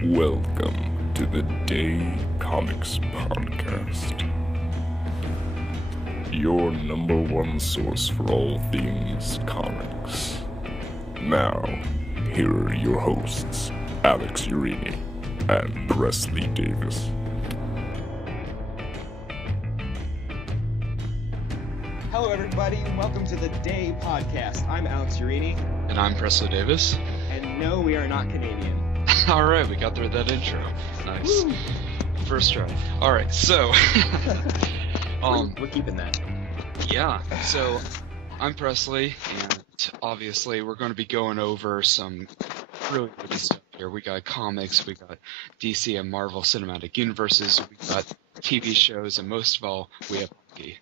Welcome to the Day Comics Podcast, your number one source for all things comics. Now, here are your hosts, Alex Urini and Presley Davis. Hello everybody, and welcome to the Day Podcast. I'm Alex Urini. And I'm Presley Davis. And no, we are not Canadian. Alright, we got through that intro. Nice. Woo. First try. Alright, so... we're keeping that. Yeah, so I'm Presley, and obviously we're going to be going over some really good stuff here. We got comics, we got DC and Marvel Cinematic Universes, we got TV shows, and most of all, we have hockey.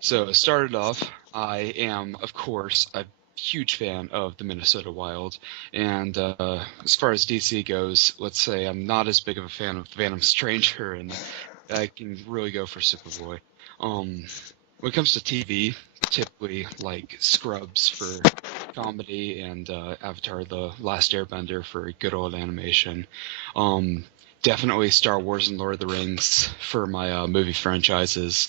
So, started off, I am, of course, a huge fan of the Minnesota Wild, and as far as DC goes, let's say I'm not as big of a fan of Phantom Stranger, and I can really go for Superboy. When it comes to TV, typically like Scrubs for comedy, and Avatar: The Last Airbender for good old animation. Definitely Star Wars and Lord of the Rings for my movie franchises.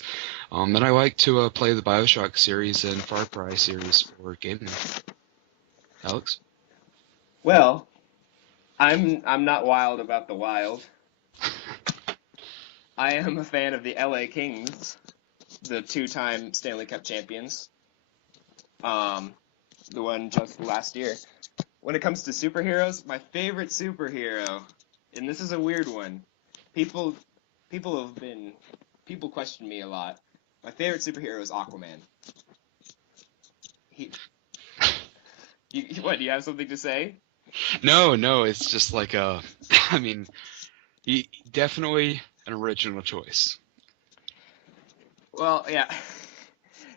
And I like to play the BioShock series and Far Cry series for gaming. Alex? Well, I'm not wild about the Wild. I am a fan of the LA Kings, the two-time Stanley Cup champions. The one just last year. When it comes to superheroes, my favorite superhero, and this is a weird one. People question me a lot. My favorite superhero is Aquaman. What, do you have something to say? No, it's just like I mean, he definitely an original choice. Well, yeah,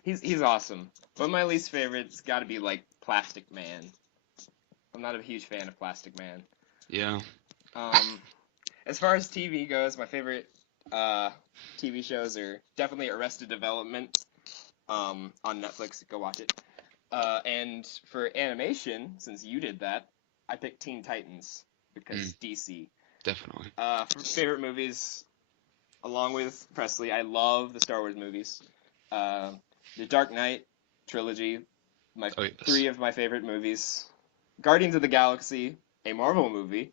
he's awesome. But my least favorite's got to be like Plastic Man. I'm not a huge fan of Plastic Man. Yeah. As far as TV goes, my favorite TV shows are definitely Arrested Development on Netflix. Go watch it. And for animation, since you did that, I picked Teen Titans because DC. Definitely. For favorite movies, along with Presley, I love the Star Wars movies. The Dark Knight trilogy, three of my favorite movies. Guardians of the Galaxy, a Marvel movie,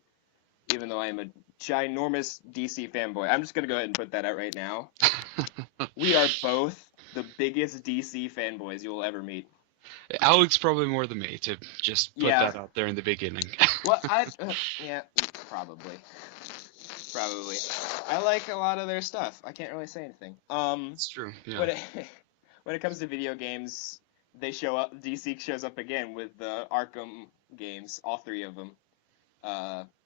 even though I am a ginormous DC fanboy. I'm just going to go ahead and put that out right now. We are both the biggest DC fanboys you will ever meet. Alex probably more than me, to just put that out there in the beginning. Well, yeah, probably. I like a lot of their stuff. I can't really say anything. It's true, yeah. When it comes to video games, they show up. DC shows up again with the Arkham games, all three of them.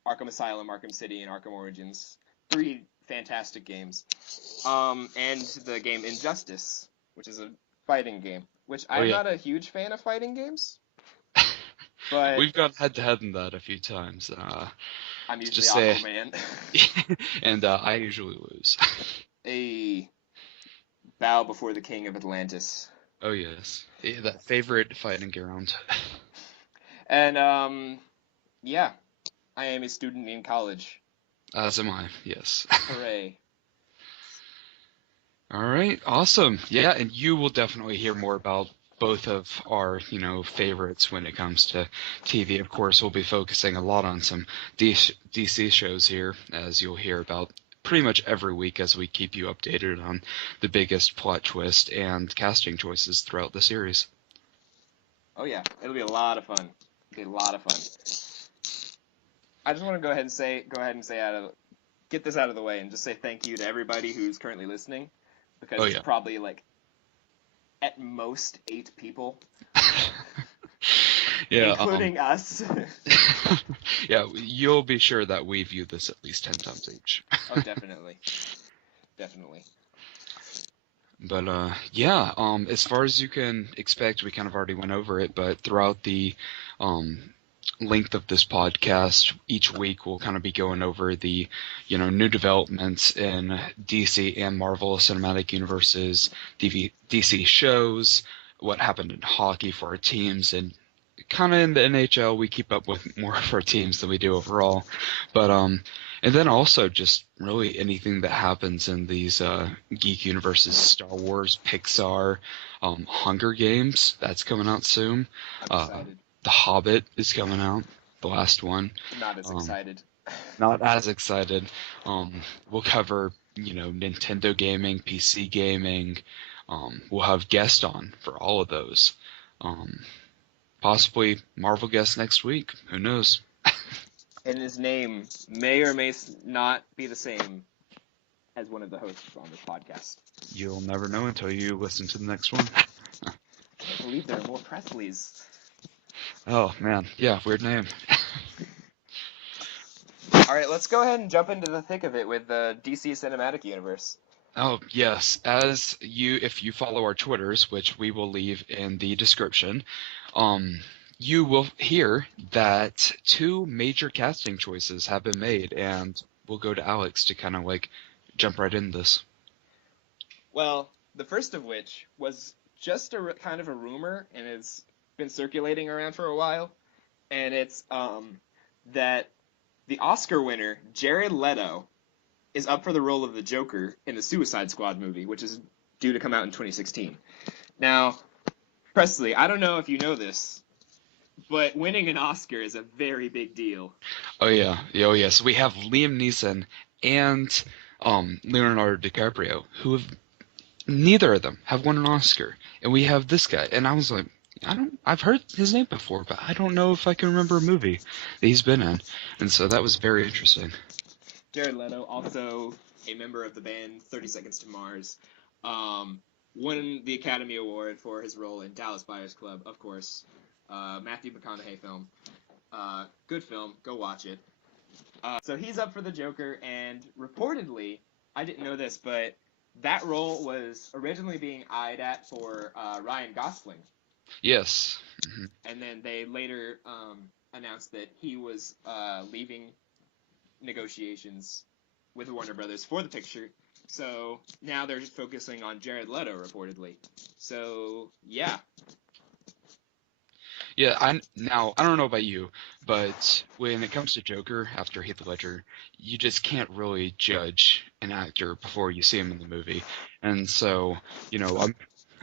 Arkham Asylum, Arkham City, and Arkham Origins. 3 fantastic games. And the game Injustice, which is a fighting game, which I'm not a huge fan of fighting games. But we've gone head-to-head in that a few times. I'm usually Aquaman. And I usually lose. A bow before the king of Atlantis. Oh, yes. Yeah, that favorite fighting ground. And, yeah. I am a student in college. As am I, yes. Hooray. All right, awesome. Yeah, and you will definitely hear more about both of our, favorites when it comes to TV. Of course, we'll be focusing a lot on some DC shows here, as you'll hear about pretty much every week as we keep you updated on the biggest plot twist and casting choices throughout the series. Oh, yeah. It'll be a lot of fun. I just want to go ahead and say get this out of the way and just say thank you to everybody who's currently listening, because it's probably at most 8 people. Yeah, including us. Yeah, you'll be sure that we view this at least 10 times each. Oh, definitely. But as far as you can expect, we kind of already went over it, but throughout the length of this podcast, each week we'll kind of be going over the, new developments in DC and Marvel Cinematic Universes, DC shows, what happened in hockey for our teams, and kind of in the NHL, we keep up with more of our teams than we do overall. But and then also just really anything that happens in these geek universes, Star Wars, Pixar, Hunger Games, that's coming out soon. I'm excited. The Hobbit is coming out, the last one. Not as excited. Not as excited. We'll cover, Nintendo gaming, PC gaming. We'll have guests on for all of those. Possibly Marvel guests next week. Who knows? And his name may or may not be the same as one of the hosts on this podcast. You'll never know until you listen to the next one. I can't believe there are more Presleys. Oh, man. Yeah, weird name. All right, let's go ahead and jump into the thick of it with the DC Cinematic Universe. Oh, yes. If you follow our Twitters, which we will leave in the description, you will hear that 2 major casting choices have been made, and we'll go to Alex to kind of jump right in this. Well, the first of which was just a kind of a rumor, and it's been circulating around for a while, and it's that the Oscar winner, Jared Leto, is up for the role of the Joker in the Suicide Squad movie, which is due to come out in 2016. Now, Presley, I don't know if you know this, but winning an Oscar is a very big deal. Oh, yeah. Oh, yeah. So we have Liam Neeson and Leonardo DiCaprio, who have neither of them have won an Oscar. And we have this guy. And I was like, I've heard his name before, but I don't know if I can remember a movie that he's been in. And so that was very interesting. Jared Leto, also a member of the band 30 Seconds to Mars, won the Academy Award for his role in Dallas Buyers Club, of course. Matthew McConaughey film. Good film. Go watch it. So he's up for the Joker, and reportedly, I didn't know this, but that role was originally being eyed at for Ryan Gosling. Yes. Mm-hmm. And then they later announced that he was leaving negotiations with Warner Brothers for the picture. So now they're focusing on Jared Leto, reportedly. So, yeah. Yeah, I don't know about you, but when it comes to Joker after Heath Ledger, you just can't really judge an actor before you see him in the movie. And so,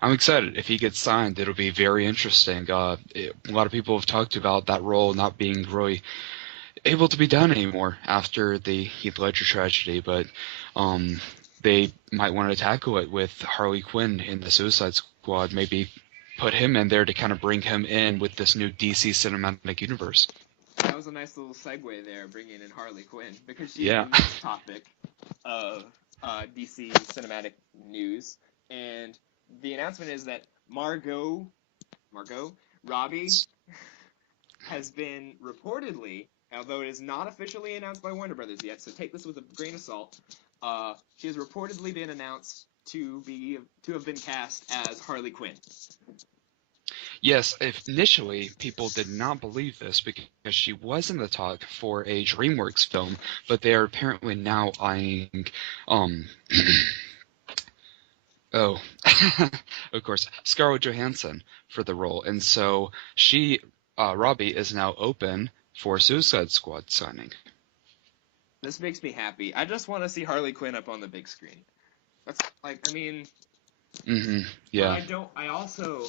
I'm excited. If he gets signed, it'll be very interesting. A lot of people have talked about that role not being really able to be done anymore after the Heath Ledger tragedy, but they might want to tackle it with Harley Quinn in the Suicide Squad, maybe put him in there to kind of bring him in with this new DC Cinematic Universe. That was a nice little segue there, bringing in Harley Quinn, because she's the next topic of DC Cinematic news, and the announcement is that Margot Robbie has been reportedly, although it is not officially announced by Warner Brothers yet, so take this with a grain of salt, she has reportedly been announced to have been cast as Harley Quinn. Yes, initially people did not believe this because she was in the talk for a DreamWorks film, but they are apparently now eyeing of course, Scarlett Johansson for the role, and so Robbie is now open for Suicide Squad signing. This makes me happy. I just want to see Harley Quinn up on the big screen. That's Mm-hmm. Yeah. I also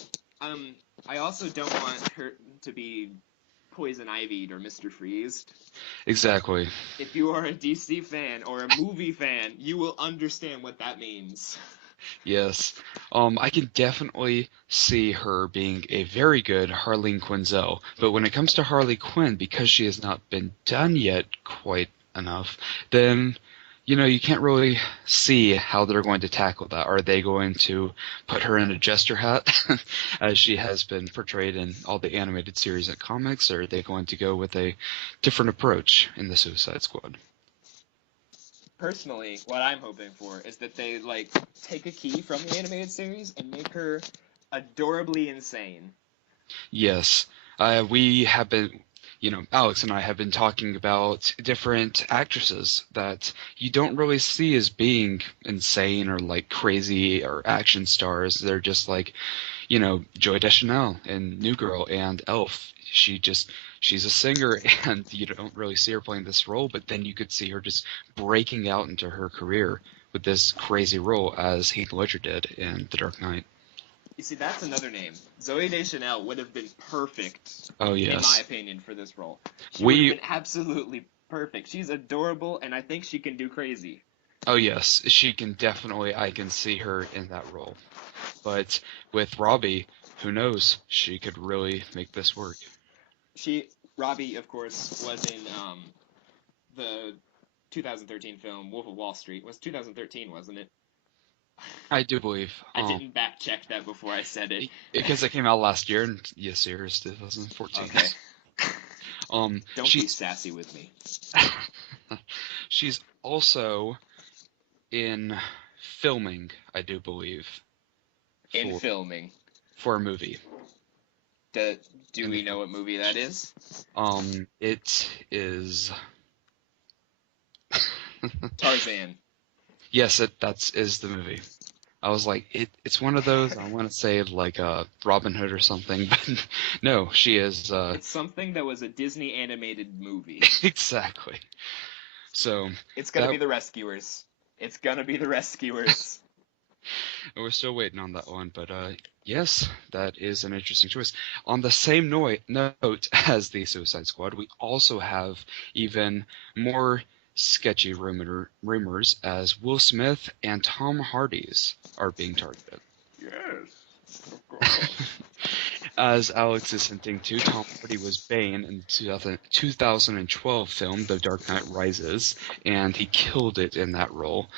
don't want her to be Poison Ivy'd or Mr. Freezed. Exactly. If you are a DC fan or a movie fan, you will understand what that means. Yes. I can definitely see her being a very good Harleen Quinzel, but when it comes to Harley Quinn, because she has not been done yet quite enough, then you can't really see how they're going to tackle that. Are they going to put her in a jester hat, as she has been portrayed in all the animated series and comics, or are they going to go with a different approach in the Suicide Squad? Personally, what I'm hoping for is that they, take a key from the animated series and make her adorably insane. Yes. We have been... Alex and I have been talking about different actresses that you don't really see as being insane or crazy or action stars. They're just Joy Deschanel in New Girl and Elf. She's a singer, and you don't really see her playing this role, but then you could see her just breaking out into her career with this crazy role as Heath Ledger did in The Dark Knight. You see, that's another name. Zoe Deschanel would have been perfect, Oh, yes. in my opinion, for this role. She would have been absolutely perfect. She's adorable, and I think she can do crazy. Oh, yes. She can definitely, I can see her in that role. But with Robbie, who knows? She could really make this work. Robbie, of course, was in the 2013 film Wolf of Wall Street. It was 2013, wasn't it? I do believe. I didn't back check that before I said it. Because it came out last year, and yes, it was 2014. Okay. Don't be sassy with me. She's also in filming, I do believe. Filming. For a movie. Do we know what movie that is? It is... Tarzan. Yes, that is the movie. I was like, it's one of those, I want to say like Robin Hood or something, but no, she is... It's something that was a Disney animated movie. Exactly. So... It's gonna be The Rescuers. It's gonna be The Rescuers. We're still waiting on that one, but yes, that is an interesting choice. On the same note as the Suicide Squad, we also have even more sketchy rumors as Will Smith and Tom Hardy's are being targeted. Yes, of course. As Alex is hinting to, Tom Hardy was Bane in the 2012 film The Dark Knight Rises, and he killed it in that role.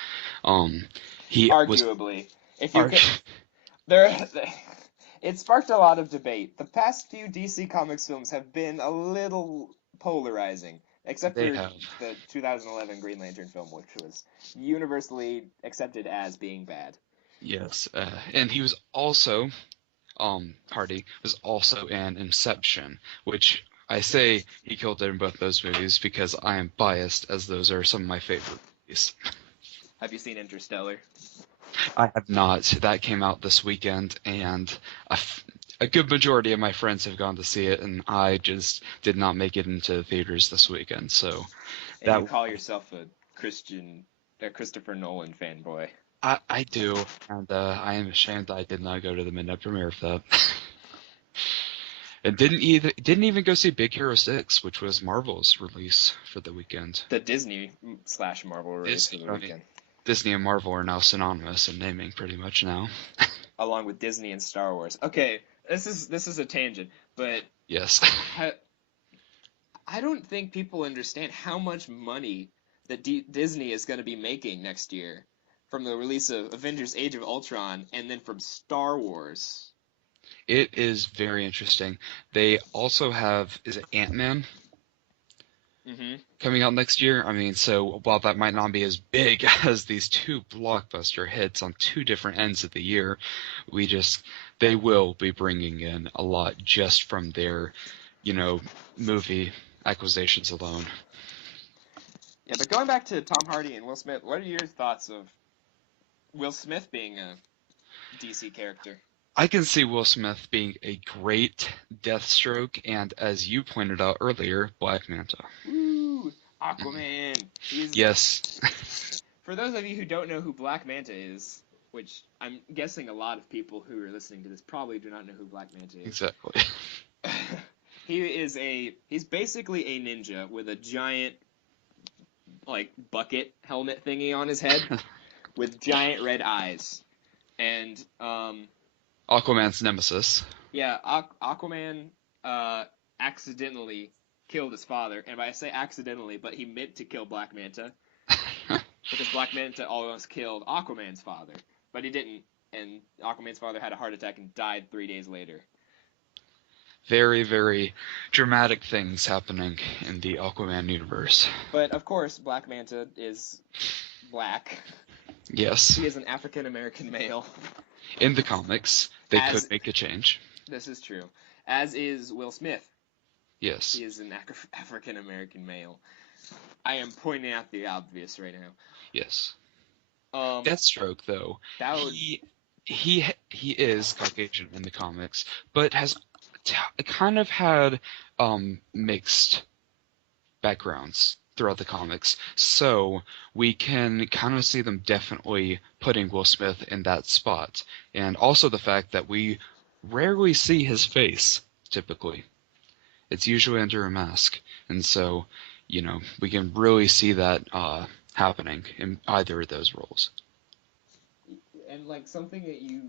Arguably, it sparked a lot of debate. The past few DC Comics films have been a little polarizing, except for the 2011 Green Lantern film, which was universally accepted as being bad. Yes, and he was also, Hardy was also in Inception, which I say he killed it in both those movies because I am biased, as those are some of my favorite movies. Have you seen Interstellar? I have not. That came out this weekend, and a good majority of my friends have gone to see it, and I just did not make it into the theaters this weekend. So, you call yourself a Christopher Nolan fanboy? I do, and I am ashamed I did not go to the midnight premiere of that. And didn't even go see Big Hero 6, which was Marvel's release for the weekend. The Disney/Marvel release for the weekend. Disney and Marvel are now synonymous in naming pretty much now. Along with Disney and Star Wars. Okay, this is a tangent, but yes. I don't think people understand how much money that Disney is going to be making next year from the release of Avengers Age of Ultron and then from Star Wars. It is very interesting. They also have, is it Ant-Man? Mm-hmm. Coming out next year. I mean, so while that might not be as big as these two blockbuster hits on two different ends of the year, they will be bringing in a lot just from their, movie acquisitions alone. Yeah, but going back to Tom Hardy and Will Smith, what are your thoughts of Will Smith being a DC character? I can see Will Smith being a great Deathstroke, and as you pointed out earlier, Black Manta. Woo! Aquaman! Yes. For those of you who don't know who Black Manta is, which I'm guessing a lot of people who are listening to this probably do not know who Black Manta is. Exactly. He's basically a ninja with a giant, bucket helmet thingy on his head with giant red eyes. And, Aquaman's nemesis. Yeah, Aquaman accidentally killed his father, and I say accidentally, but he meant to kill Black Manta because Black Manta almost killed Aquaman's father, but he didn't, and Aquaman's father had a heart attack and died 3 days later. Very, very dramatic things happening in the Aquaman universe. But of course, Black Manta is black. Yes. He is an African-American male. In the comics, they could make a change. This is true. As is Will Smith. Yes. He is an African-American male. I am pointing out the obvious right now. Yes. Deathstroke, though. he is Caucasian in the comics, but has kind of had mixed backgrounds throughout the comics. So we can kind of see them definitely putting Will Smith in that spot. And also the fact that we rarely see his face, typically. It's usually under a mask. And so, we can really see that happening in either of those roles. And like something that you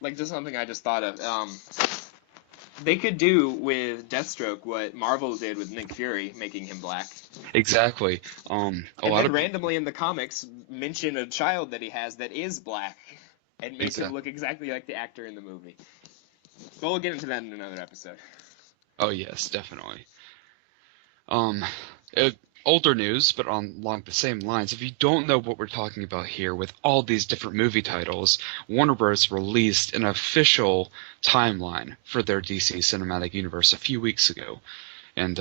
like just something I just thought of. They could do with Deathstroke what Marvel did with Nick Fury, making him black. Exactly. And then randomly in the comics mention a child that he has that is black and make him look exactly like the actor in the movie. But we'll get into that in another episode. Oh yes, definitely. Older news, but along the same lines. If you don't know what we're talking about here, with all these different movie titles, Warner Bros. Released an official timeline for their DC Cinematic Universe a few weeks ago, and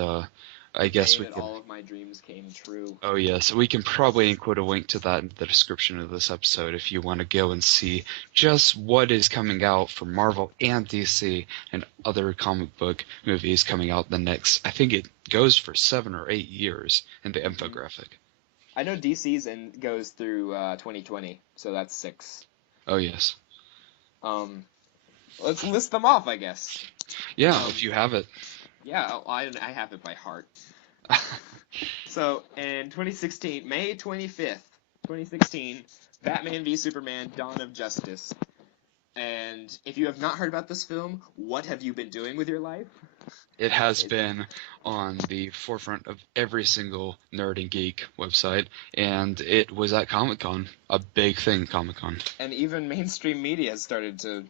I guess we can. All of my dreams came true. Oh yes, we can probably include a link to that in the description of this episode if you want to go and see just what is coming out for Marvel and DC and other comic book movies coming out the next. I think it goes for 7 or 8 years in the infographic. I know DC's goes through 2020, so that's 6. Oh yes. Let's list them off, I guess. Yeah, if you have it. Yeah, I have it by heart. So, in 2016, May 25th, 2016, Batman v Superman: Dawn of Justice. And if you have not heard about this film, what have you been doing with your life? It has been on the forefront of every single nerd and geek website, and it was at Comic-Con, a big thing, Comic-Con. And even mainstream media has started to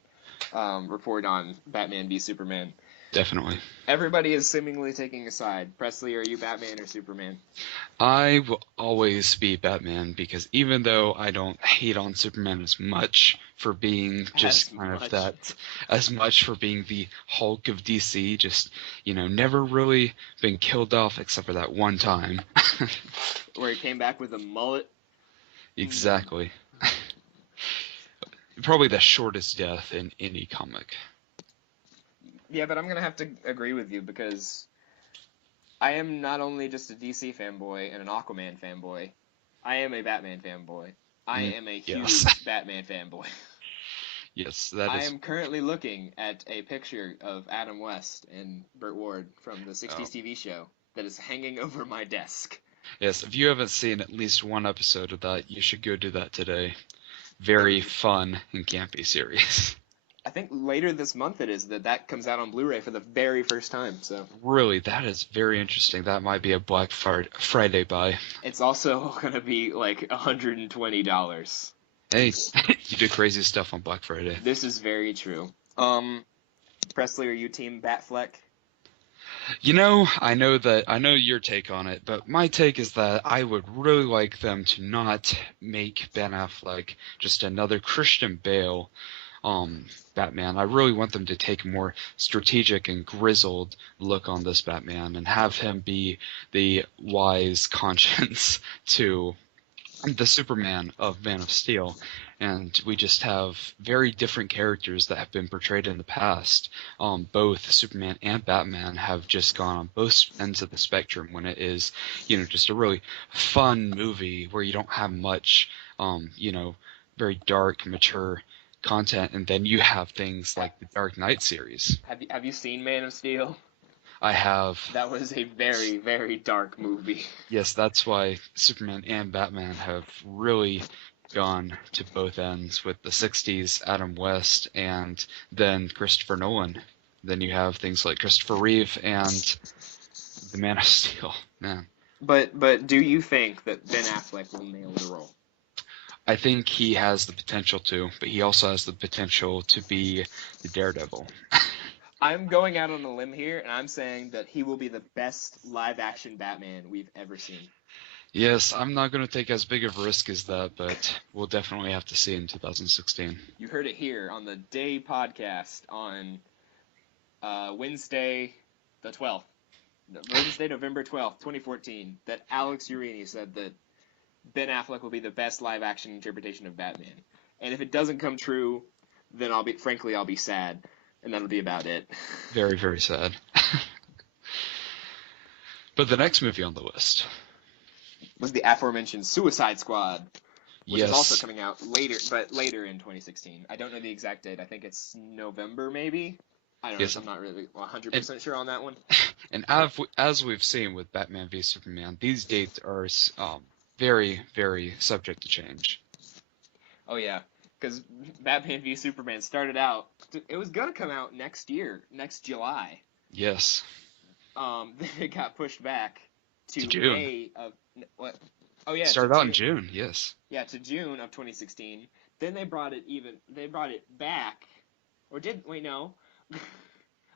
report on Batman v Superman. Definitely. Everybody is seemingly taking a side. Presley, are you Batman or Superman? I will always be Batman, because even though I don't hate on Superman as much for being just as much for being the Hulk of DC, just, never really been killed off except for that one time. Where he came back with a mullet? Exactly. Probably the shortest death in any comic. Yeah, but I'm going to have to agree with you, because I am not only just a DC fanboy and an Aquaman fanboy, I am a Batman fanboy. I am a huge Batman fanboy. Yes, that is. I am currently looking at a picture of Adam West and Burt Ward from the 60s TV show that is hanging over my desk. Yes, if you haven't seen at least one episode of that, you should go do that today. Very fun and campy series. I think later this month it is that comes out on Blu-ray for the very first time. So really, that is very interesting. That might be a Black Friday buy. It's also going to be like $120. Hey, you did crazy stuff on Black Friday. This is very true. Presley, are you team Batfleck? I know your take on it, but my take is that I would really like them to not make Ben Affleck just another Christian Bale Batman. I really want them to take a more strategic and grizzled look on this Batman and have him be the wise conscience to the Superman of Man of Steel. And we just have very different characters that have been portrayed in the past. Both Superman and Batman have just gone on both ends of the spectrum when it is, just a really fun movie where you don't have much, very dark, mature content, and then you have things like the Dark Knight series. Have you seen Man of Steel? I have. That was a very, very dark movie. Yes, that's why Superman and Batman have really gone to both ends with the 60s Adam West and then Christopher Nolan. Then you have things like Christopher Reeve and the Man of Steel. Man. But do you think that Ben Affleck will nail the role? I think he has the potential to, but he also has the potential to be the Daredevil. I'm going out on a limb here, and I'm saying that he will be the best live-action Batman we've ever seen. Yes, I'm not going to take as big of a risk as that, but we'll definitely have to see in 2016. You heard it here on the Day podcast on Wednesday the 12th. Wednesday, November 12th, 2014, that Alex Urini said that Ben Affleck will be the best live-action interpretation of Batman. And if it doesn't come true, then I'll be sad, and that'll be about it. Very, very sad. But the next movie on the list was the aforementioned Suicide Squad, which is also coming out later in 2016. I don't know the exact date. I think it's November, maybe. I don't know. I'm not really 100% sure on that one. And as we've seen with Batman v Superman, these dates are very, very subject to change. Oh yeah, because Batman v Superman started out. It was gonna come out next July. Yes. Then it got pushed back to June. May of what? Oh yeah, started out in June. Yes. Yeah, to June of 2016. Then they brought it back, or no.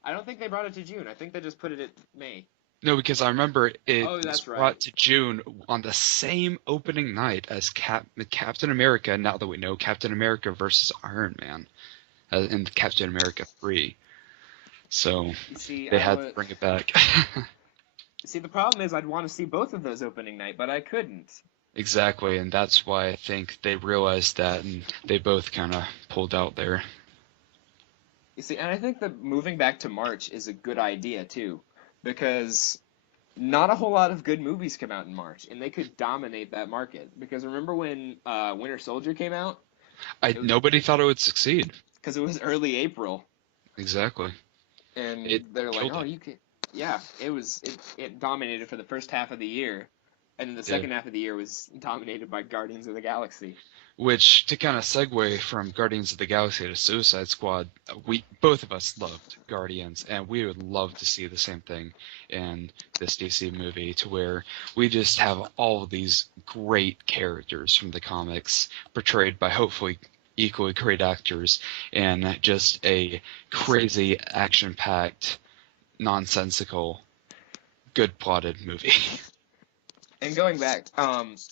I don't think they brought it to June. I think they just put it at May. No, because I remember it was brought right. to June on the same opening night as Captain America. Now that we know Captain America versus Iron Man, in Captain America 3, so they had to bring it back. See, the problem is I'd want to see both of those opening night, but I couldn't. Exactly, and that's why I think they realized that, and they both kind of pulled out there. You see, and I think that moving back to March is a good idea, too, because not a whole lot of good movies come out in March, and they could dominate that market. Because remember when Winter Soldier came out? Nobody thought it would succeed. Because it was early April. Exactly. And they're like, oh, you can... Yeah, it dominated for the first half of the year, and then the second half of the year was dominated by Guardians of the Galaxy. Which, to kind of segue from Guardians of the Galaxy to Suicide Squad, both of us loved Guardians, and we would love to see the same thing in this DC movie, to where we just have all of these great characters from the comics portrayed by hopefully equally great actors, and just a crazy, action-packed, nonsensical, good plotted movie. And going back,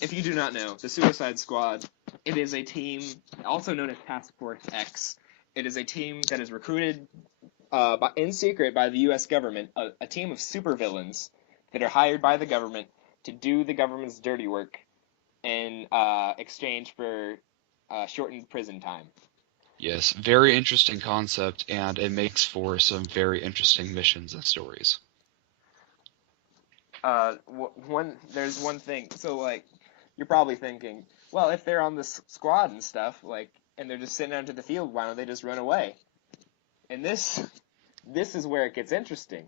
if you do not know, the Suicide Squad, it is a team, also known as Task Force X. It is a team that is recruited in secret by the U.S. government, a team of supervillains that are hired by the government to do the government's dirty work in exchange for shortened prison time. Yes, very interesting concept, and it makes for some very interesting missions and stories. There's one thing. So, like, you're probably thinking, well, if they're on this squad and stuff, like, and they're just sitting out to the field, why don't they just run away? And this is where it gets interesting.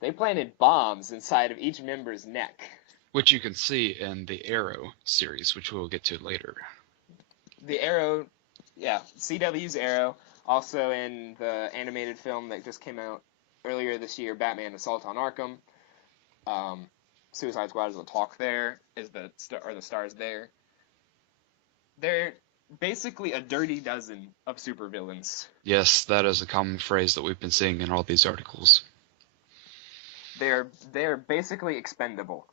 They planted bombs inside of each member's neck. Which you can see in the Arrow series, which we'll get to later. The Arrow, yeah, CW's Arrow, also in the animated film that just came out earlier this year, Batman Assault on Arkham. Suicide Squad is the talk there, the stars there. They're basically a dirty dozen of supervillains. Yes, that is a common phrase that we've been seeing in all these articles. They're basically expendable.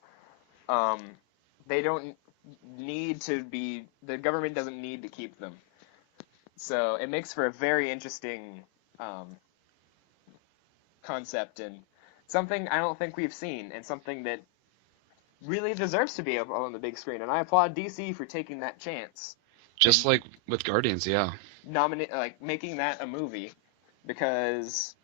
They don't need to be. The government doesn't need to keep them. So it makes for a very interesting concept, and something I don't think we've seen, and something that really deserves to be up on the big screen. And I applaud DC for taking that chance. Just like with Guardians, yeah. Making that a movie, because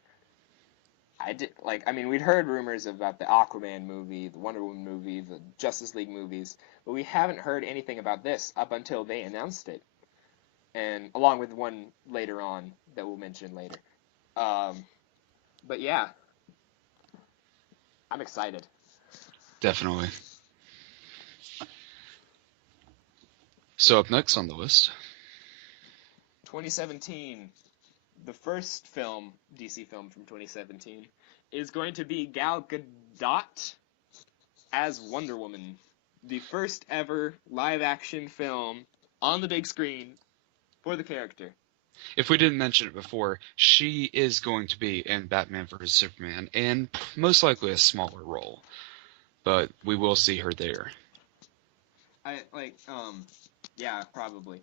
we'd heard rumors about the Aquaman movie, the Wonder Woman movie, the Justice League movies, but we haven't heard anything about this up until they announced it. And along with one later on that we'll mention later. But yeah. I'm excited. Definitely. So up next on the list, 2017, the first DC film from 2017, is going to be Gal Gadot as Wonder Woman. The first ever live-action film on the big screen for the character. If we didn't mention it before, she is going to be in Batman vs. Superman, and most likely a smaller role. But we will see her there. Yeah, probably.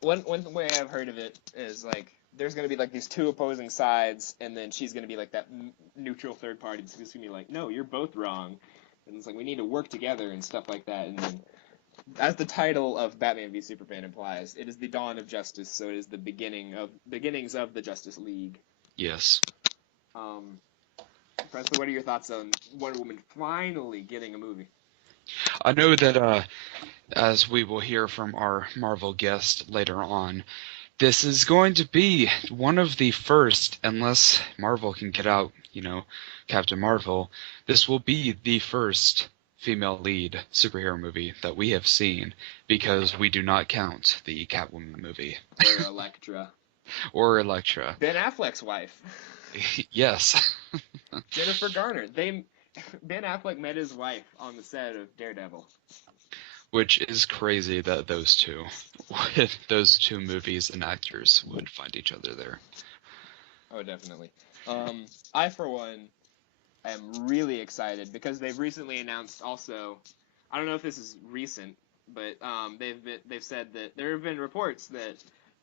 One way I've heard of it is, like, there's going to be, like, these two opposing sides, and then she's going to be, like, that neutral third party that's going to be like, no, you're both wrong. And it's like, we need to work together and stuff like that. And then as the title of Batman v Superman implies, it is the dawn of justice, so it is the beginnings of the Justice League. Yes. Presley, what are your thoughts on Wonder Woman finally getting a movie? I know that, as we will hear from our Marvel guest later on, this is going to be one of the first, unless Marvel can get out, Captain Marvel, this will be the first female lead superhero movie that we have seen, because we do not count the Catwoman movie. Or Elektra. Or Elektra. Ben Affleck's wife. Yes. Jennifer Garner. Ben Affleck met his wife on the set of Daredevil. Which is crazy that those two movies and actors would find each other there. Oh, definitely. I, for one, am really excited because they've recently announced also, I don't know if this is recent, but they've said that there have been reports that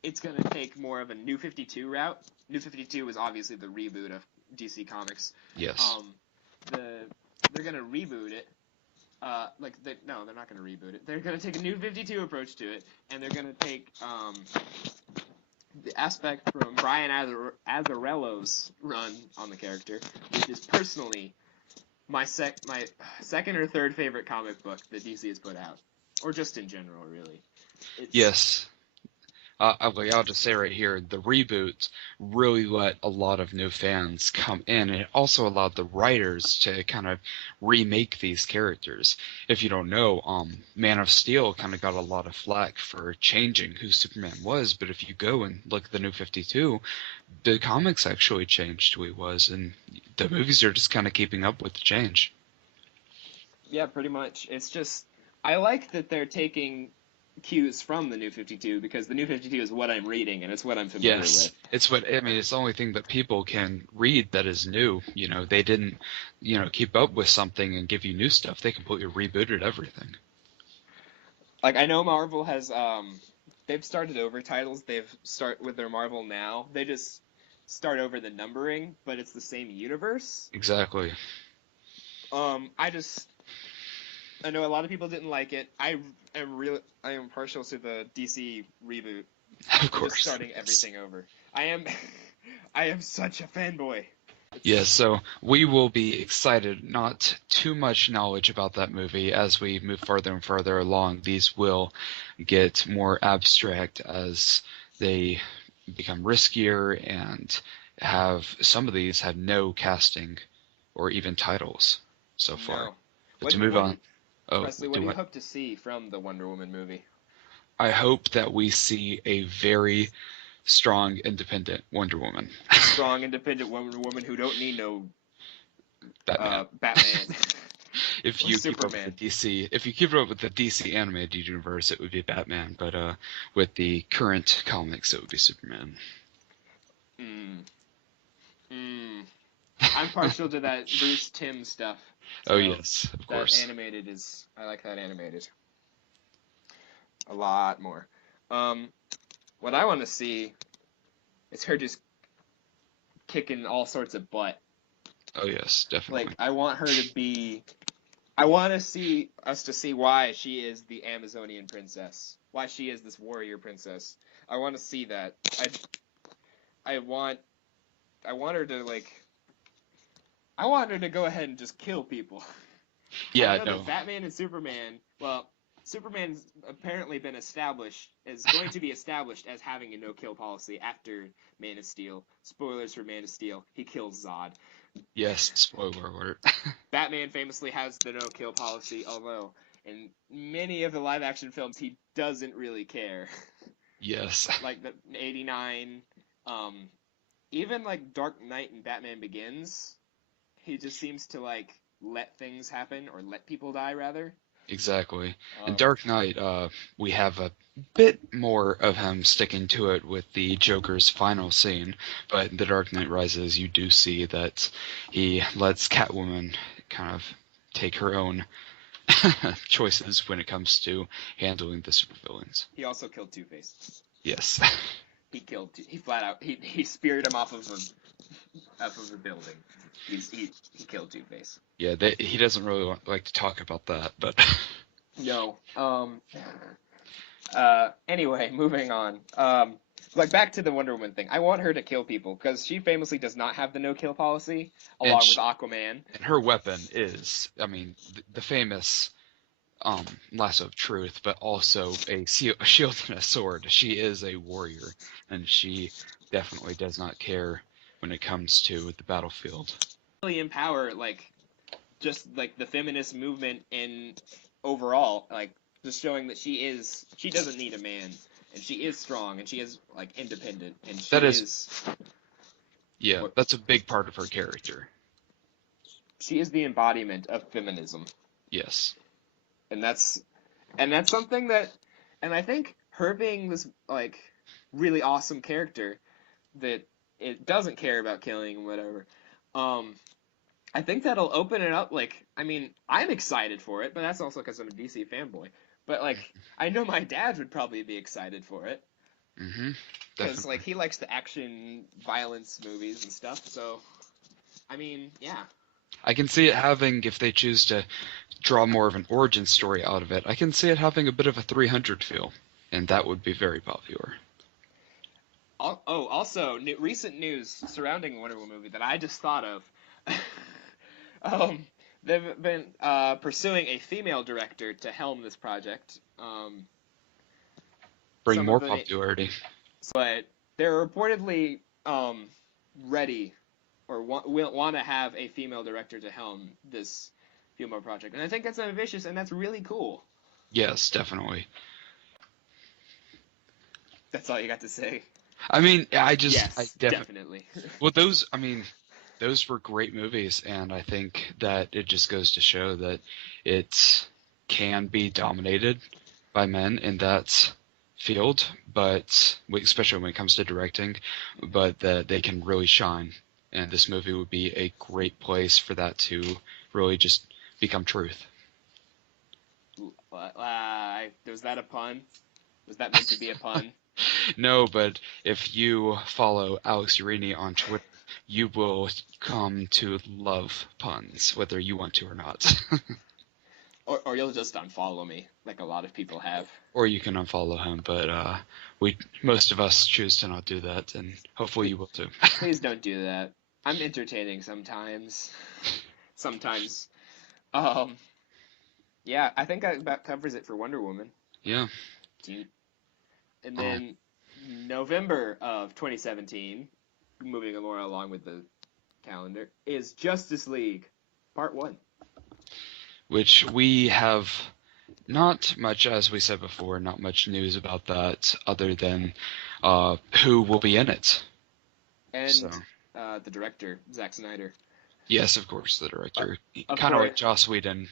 it's going to take more of a New 52 route. New 52 was obviously the reboot of DC Comics. Yes. They're going to reboot it. No, they're not going to reboot it. They're going to take a New 52 approach to it, and they're going to take the aspect from Brian Azzarello's run on the character, which is personally my second or third favorite comic book that DC has put out, or just in general, really. Yes. I'll just say right here, the reboot really let a lot of new fans come in, and it also allowed the writers to kind of remake these characters. If you don't know, Man of Steel kind of got a lot of flack for changing who Superman was, but if you go and look at the New 52, the comics actually changed who he was, and the movies are just kind of keeping up with the change. Yeah, pretty much. It's just, I like that they're taking cues from the New 52 because the New 52 is what I'm reading and it's what I'm familiar with. It's the only thing that people can read that is new. They didn't, keep up with something and give you new stuff. They completely rebooted everything. Like, I know Marvel has, they've started over titles. They've start with their Marvel Now. They just start over the numbering, but it's the same universe. Exactly. I know a lot of people didn't like it. I am partial to the DC reboot. Of course. Just starting everything over. I am such a fanboy. Yeah, so we will be excited. Not too much knowledge about that movie as we move further and further along. These will get more abstract as they become riskier and some of these have no casting or even titles so far. No. But to move on. Presley, what do you hope to see from the Wonder Woman movie? I hope that we see a very strong, independent Wonder Woman. Strong, independent Wonder Woman who don't need no Batman. If you keep up with the DC animated universe, it would be Batman. But with the current comics, it would be Superman. I'm partial to that Bruce Timm stuff. So oh yes, of course. That animated I like that animated a lot more. What I want to see is her just kicking all sorts of butt. Oh yes, definitely. Like, I want to see us to see why she is the Amazonian princess, why she is this warrior princess. I want to see that. I want her to I want her to go ahead and just kill people. Yeah, I know that Batman and Superman. Well, Superman's apparently been going to be established as having a no-kill policy after Man of Steel. Spoilers for Man of Steel. He kills Zod. Yes, spoiler alert. Batman famously has the no-kill policy, although in many of the live-action films he doesn't really care. Yes. Like the 89, even like Dark Knight and Batman Begins, he just seems to let things happen, or let people die rather. Exactly. In Dark Knight, we have a bit more of him sticking to it with the Joker's final scene, but in The Dark Knight Rises, you do see that he lets Catwoman kind of take her own choices when it comes to handling the supervillains. He also killed Two-Face. Yes. He flat out, he speared him off of a building. He killed Two-Face. Yeah, he doesn't really like to talk about that, but... No. Anyway, moving on. Like back to the Wonder Woman thing. I want her to kill people because she famously does not have the no-kill policy, And along with Aquaman. and her weapon is, I mean, the famous lasso of truth, but also a shield and a sword. She is a warrior, and she definitely does not care when it comes to the battlefield. Really empower just like the feminist movement in overall, like just showing that she doesn't need a man, and she is strong, and she is like independent, and yeah, that's a big part of her character. She is the embodiment of feminism. Yes. And that's something that, and I think her being this like really awesome character that it doesn't care about killing and whatever, I think that'll open it up. Like, I mean, I'm excited for it, but that's also because I'm a DC fanboy. But like, I know my dad would probably be excited for it. Because like he likes the action, violence movies and stuff. So, I mean, yeah. I can see it having, if they choose to draw more of an origin story out of it, I can see it having a bit of a 300 feel, and that would be very popular. Oh, also, recent news surrounding the Wonder Woman movie that I just thought of. They've been pursuing a female director to helm this project. Bring more popularity. But they're reportedly ready or want to have a female director to helm this female project. And I think that's ambitious and that's really cool. Yes, definitely. That's all you got to say? I mean, yes, definitely. Well, those were great movies, and I think that it just goes to show that it can be dominated by men in that field, but especially when it comes to directing, but that they can really shine. And this movie would be a great place for that to really just become truth. Was that a pun? Was that meant to be a pun? No, but if you follow Alex Urini on Twitter, you will come to love puns, whether you want to or not. or you'll just unfollow me, like a lot of people have. Or you can unfollow him, but most of us choose to not do that, and hopefully you will too. Please don't do that. I'm entertaining sometimes. Sometimes. Yeah, I think that covers it for Wonder Woman. Yeah. And then November of 2017, moving more along with the calendar, is Justice League Part 1. Which we have not much, as we said before, not much news about that other than who will be in it. And the director, Zack Snyder. Yes, of course, the director. Kind of like Joss Whedon,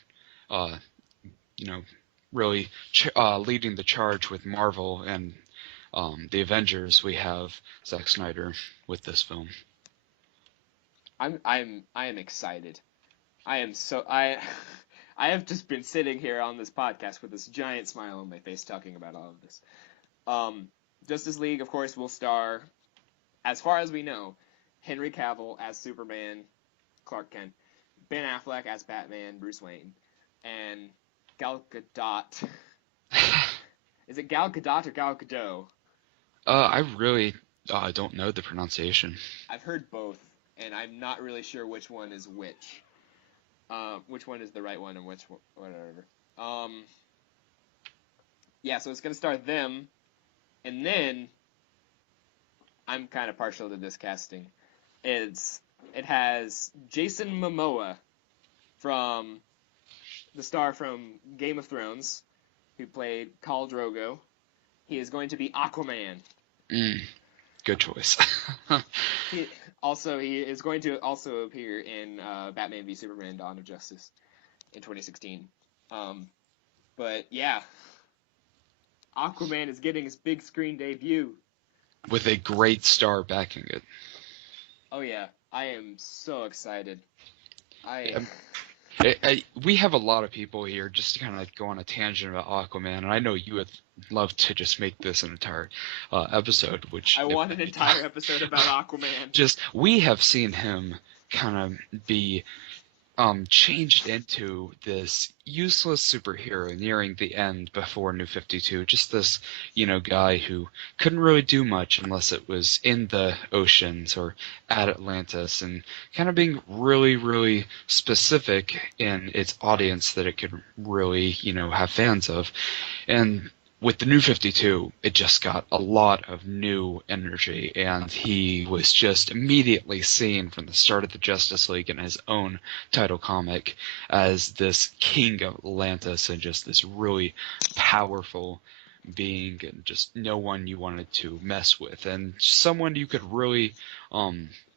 really leading the charge with Marvel and the Avengers. We have Zack Snyder with this film. I am excited. I have just been sitting here on this podcast with this giant smile on my face talking about all of this. Justice League, of course, will star, as far as we know, Henry Cavill as Superman, Clark Kent, Ben Affleck as Batman, Bruce Wayne, and Gal Gadot. Is it Gal Gadot or Gal Gadot? I really don't know the pronunciation. I've heard both, and I'm not really sure which one is which. Which one is the right one and which one, whatever. Yeah, so it's gonna star them, and then I'm kind of partial to this casting. It has Jason Momoa from the star from Game of Thrones, who played Khal Drogo. He is going to be Aquaman. Good choice. He is going to also appear in Batman v Superman: Dawn of Justice in 2016. But yeah, Aquaman is getting his big screen debut with a great star backing it. Oh yeah, I am so excited. We have a lot of people here just to kind of go on a tangent about Aquaman, and I know you would love to just make this an entire episode. Which I want an entire episode about Aquaman. We have seen him kind of be changed into this useless superhero nearing the end before New 52. Just this, guy who couldn't really do much unless it was in the oceans or at Atlantis, and kind of being really, really specific in its audience that it could really, have fans of. And with the New 52, it just got a lot of new energy, and he was just immediately seen from the start of the Justice League in his own title comic as this king of Atlantis and just this really powerful being and just no one you wanted to mess with, and someone you could really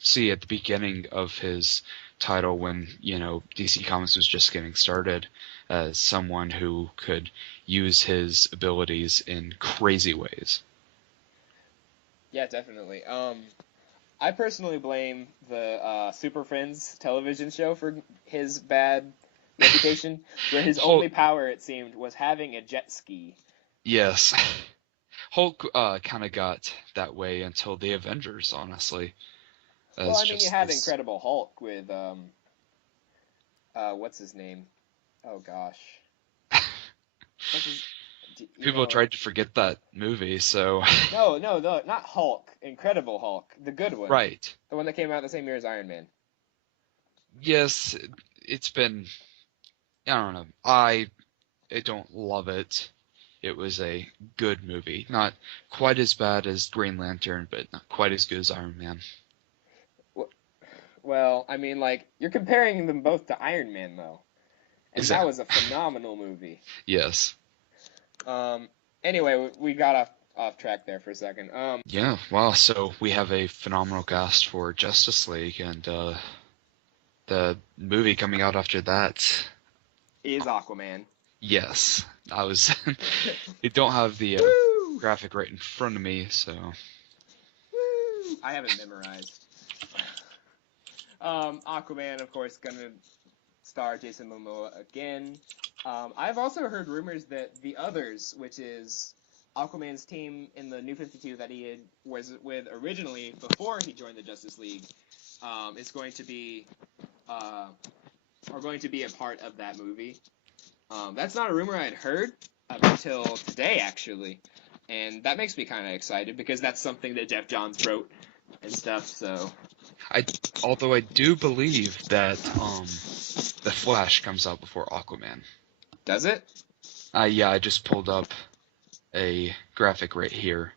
see at the beginning of his title when, DC Comics was just getting started, as someone who could use his abilities in crazy ways. Yeah, definitely. I personally blame the Super Friends television show for his bad reputation, where his only power, it seemed, was having a jet ski. Yes. Hulk kind of got that way until the Avengers, honestly. Well, I mean, you had Incredible Hulk with, what's his name? Oh, gosh. People tried to forget that movie, so... No, not Hulk. Incredible Hulk. The good one. Right. The one that came out the same year as Iron Man. Yes, it's been... I don't know. I don't love it. It was a good movie. Not quite as bad as Green Lantern, but not quite as good as Iron Man. Well, I mean, you're comparing them both to Iron Man, though. And exactly. That was a phenomenal movie. Yes. Anyway, we got off track there for a second. Yeah, wow, so we have a phenomenal cast for Justice League, and the movie coming out after that is Aquaman. Yes. I don't have the graphic right in front of me, so... Woo! I have it memorized. Aquaman, of course, gonna star Jason Momoa again. I've also heard rumors that the others, which is Aquaman's team in the New 52 that he was with originally before he joined the Justice League, is going to be a part of that movie. That's not a rumor I'd heard up until today, actually, and that makes me kind of excited because that's something that Jeff Johns wrote and stuff. So, although I do believe that the Flash comes out before Aquaman. Does it? Yeah, I just pulled up a graphic right here,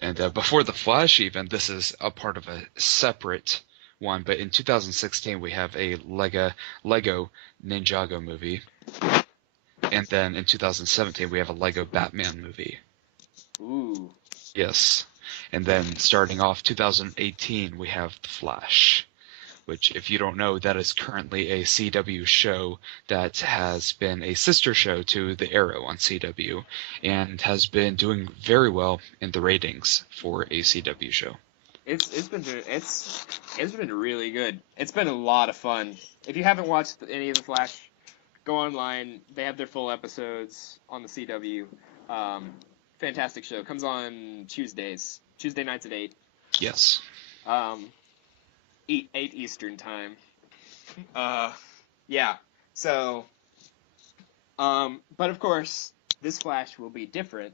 and before the Flash, even this is a part of a separate one. But in 2016, we have a Lego Ninjago movie. And then in 2017, we have a Lego Batman movie. Ooh. Yes. And then starting off 2018, we have The Flash, which, if you don't know, that is currently a CW show that has been a sister show to The Arrow on CW and has been doing very well in the ratings for a CW show. It's been really good. It's been a lot of fun. If you haven't watched any of The Flash, go online. They have their full episodes on the CW. Fantastic show. Comes on Tuesdays. Tuesday nights at 8. Yes. 8 Eastern time. Yeah. So, but of course, this Flash will be different.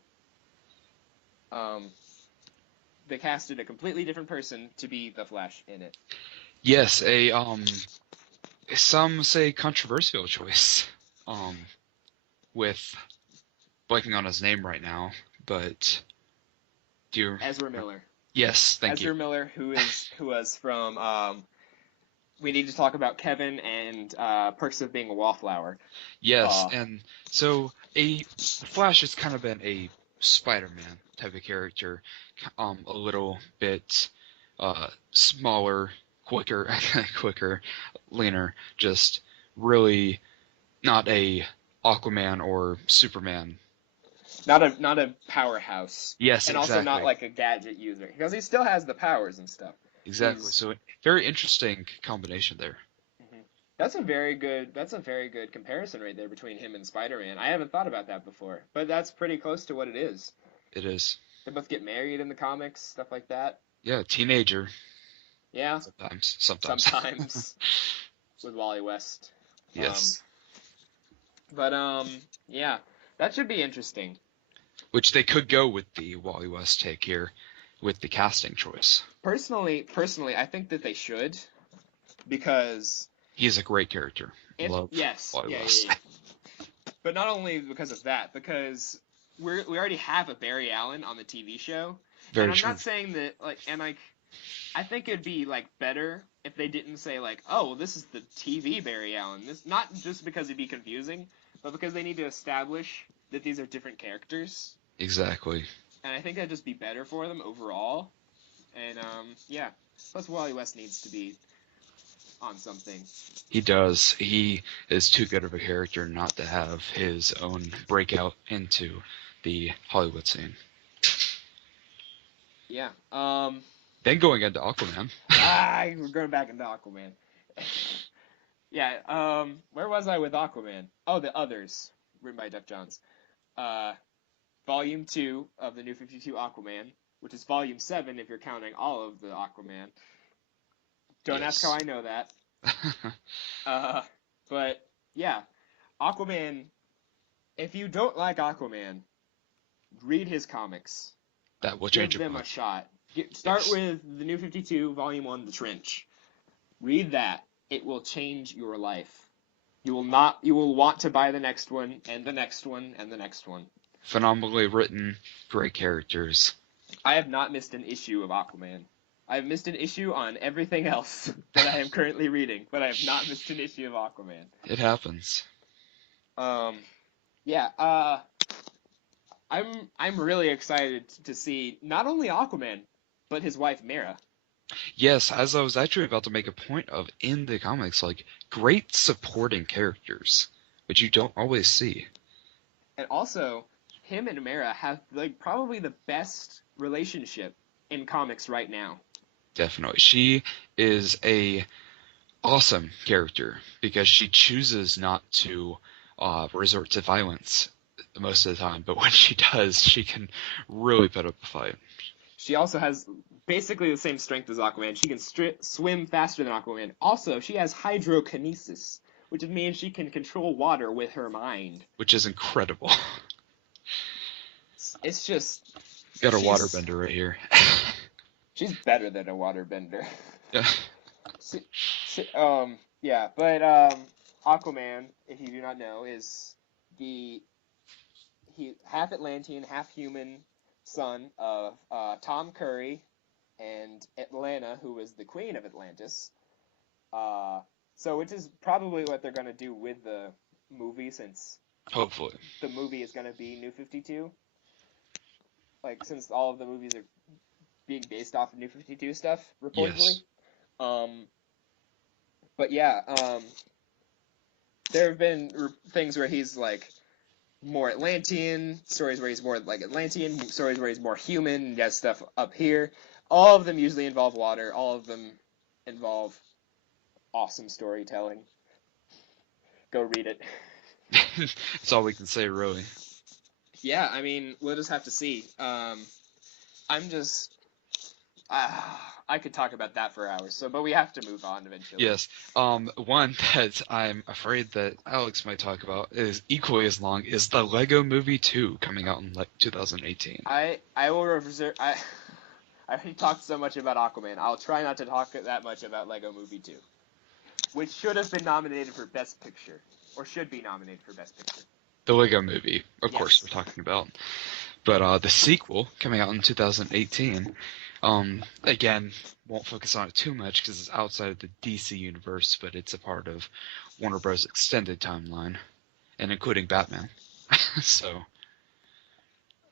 They casted a completely different person to be the Flash in it. Yes, some say controversial choice. With blanking on his name right now, but Ezra Miller. Yes, thank you. Ezra Miller, who was from we need to talk about Kevin and Perks of Being a Wallflower. Yes, and so Flash has kind of been a Spider-Man type of character, a little bit smaller, quicker, leaner, just really not a Aquaman or Superman. Not a powerhouse. Yes, and exactly. Also not like a gadget user, because he still has the powers and stuff. Exactly. So very interesting combination there. Mm-hmm. That's a very good comparison right there between him and Spider-Man. I haven't thought about that before, but that's pretty close to what it is. It is. They both get married in the comics, stuff like that. Yeah, teenager. Yeah. Sometimes. with Wally West. Yes. Yeah, that should be interesting. Which they could go with the Wally West take here, with the casting choice. Personally, I think that they should, because he's a great character. Love Wally West. Yeah. But not only because of that, because we already have a Barry Allen on the TV show. Very and I'm true. not saying that I think it'd be better if they didn't say oh, well, this is the TV Barry Allen. This not just because it'd be confusing, but because they need to establish that these are different characters. Exactly. And I think that'd just be better for them overall. And yeah. Plus Wally West needs to be on something. He does. He is too good of a character not to have his own breakout into the Hollywood scene. Yeah. Then going into Aquaman. We're going back into Aquaman. Yeah. Where was I with Aquaman? Oh, The Others, written by Jeff Johns. Volume 2 of the New 52 Aquaman, which is Volume 7 if you're counting all of the Aquaman. Don't ask how I know that. But yeah, Aquaman. If you don't like Aquaman, read his comics. That will change Give them a shot. Start with the New 52, Volume 1, The Trench. Read that. It will change your life. You will want to buy the next one, and the next one, and the next one. Phenomenally written, great characters. I have not missed an issue of Aquaman. I have missed an issue on everything else that I am currently reading, but I have not missed an issue of Aquaman. It happens. Yeah, I'm really excited to see not only Aquaman, but his wife Mera. Yes, as I was actually about to make a point of in the comics, great supporting characters, which you don't always see. And also, him and Mera have probably the best relationship in comics right now. Definitely. She is a awesome character because she chooses not to resort to violence most of the time, but when she does, she can really put up a fight. She also has basically the same strength as Aquaman. She can swim faster than Aquaman. Also, she has hydrokinesis, which means she can control water with her mind. Which is incredible. It's just... Got a waterbender right here. She's better than a waterbender. Yeah. Yeah, but Aquaman, if you do not know, is he half Atlantean, half human son of Tom Curry and Atlanta, who was the queen of Atlantis. So which is probably what they're going to do with the movie, since hopefully the movie is going to be New 52. Since all of the movies are being based off of New 52 stuff, reportedly. Yes. But yeah, there have been things where he's more Atlantean, stories where he's more Atlantean, stories where he's more human, and has stuff up here. All of them usually involve water. All of them involve awesome storytelling. Go read it. That's all we can say, really. Yeah, I mean, we'll just have to see. I could talk about that for hours, but we have to move on eventually. Yes. One that I'm afraid that Alex might talk about is equally as long is the Lego Movie 2 coming out in 2018. I will reserve. I already talked so much about Aquaman. I'll try not to talk that much about Lego Movie 2, which should have been nominated for Best Picture, or should be nominated for Best Picture. The Lego Movie, of course, we're talking about. But the sequel coming out in 2018. Again, won't focus on it too much because it's outside of the DC universe, but it's a part of Warner Bros. Extended timeline, and including Batman. So.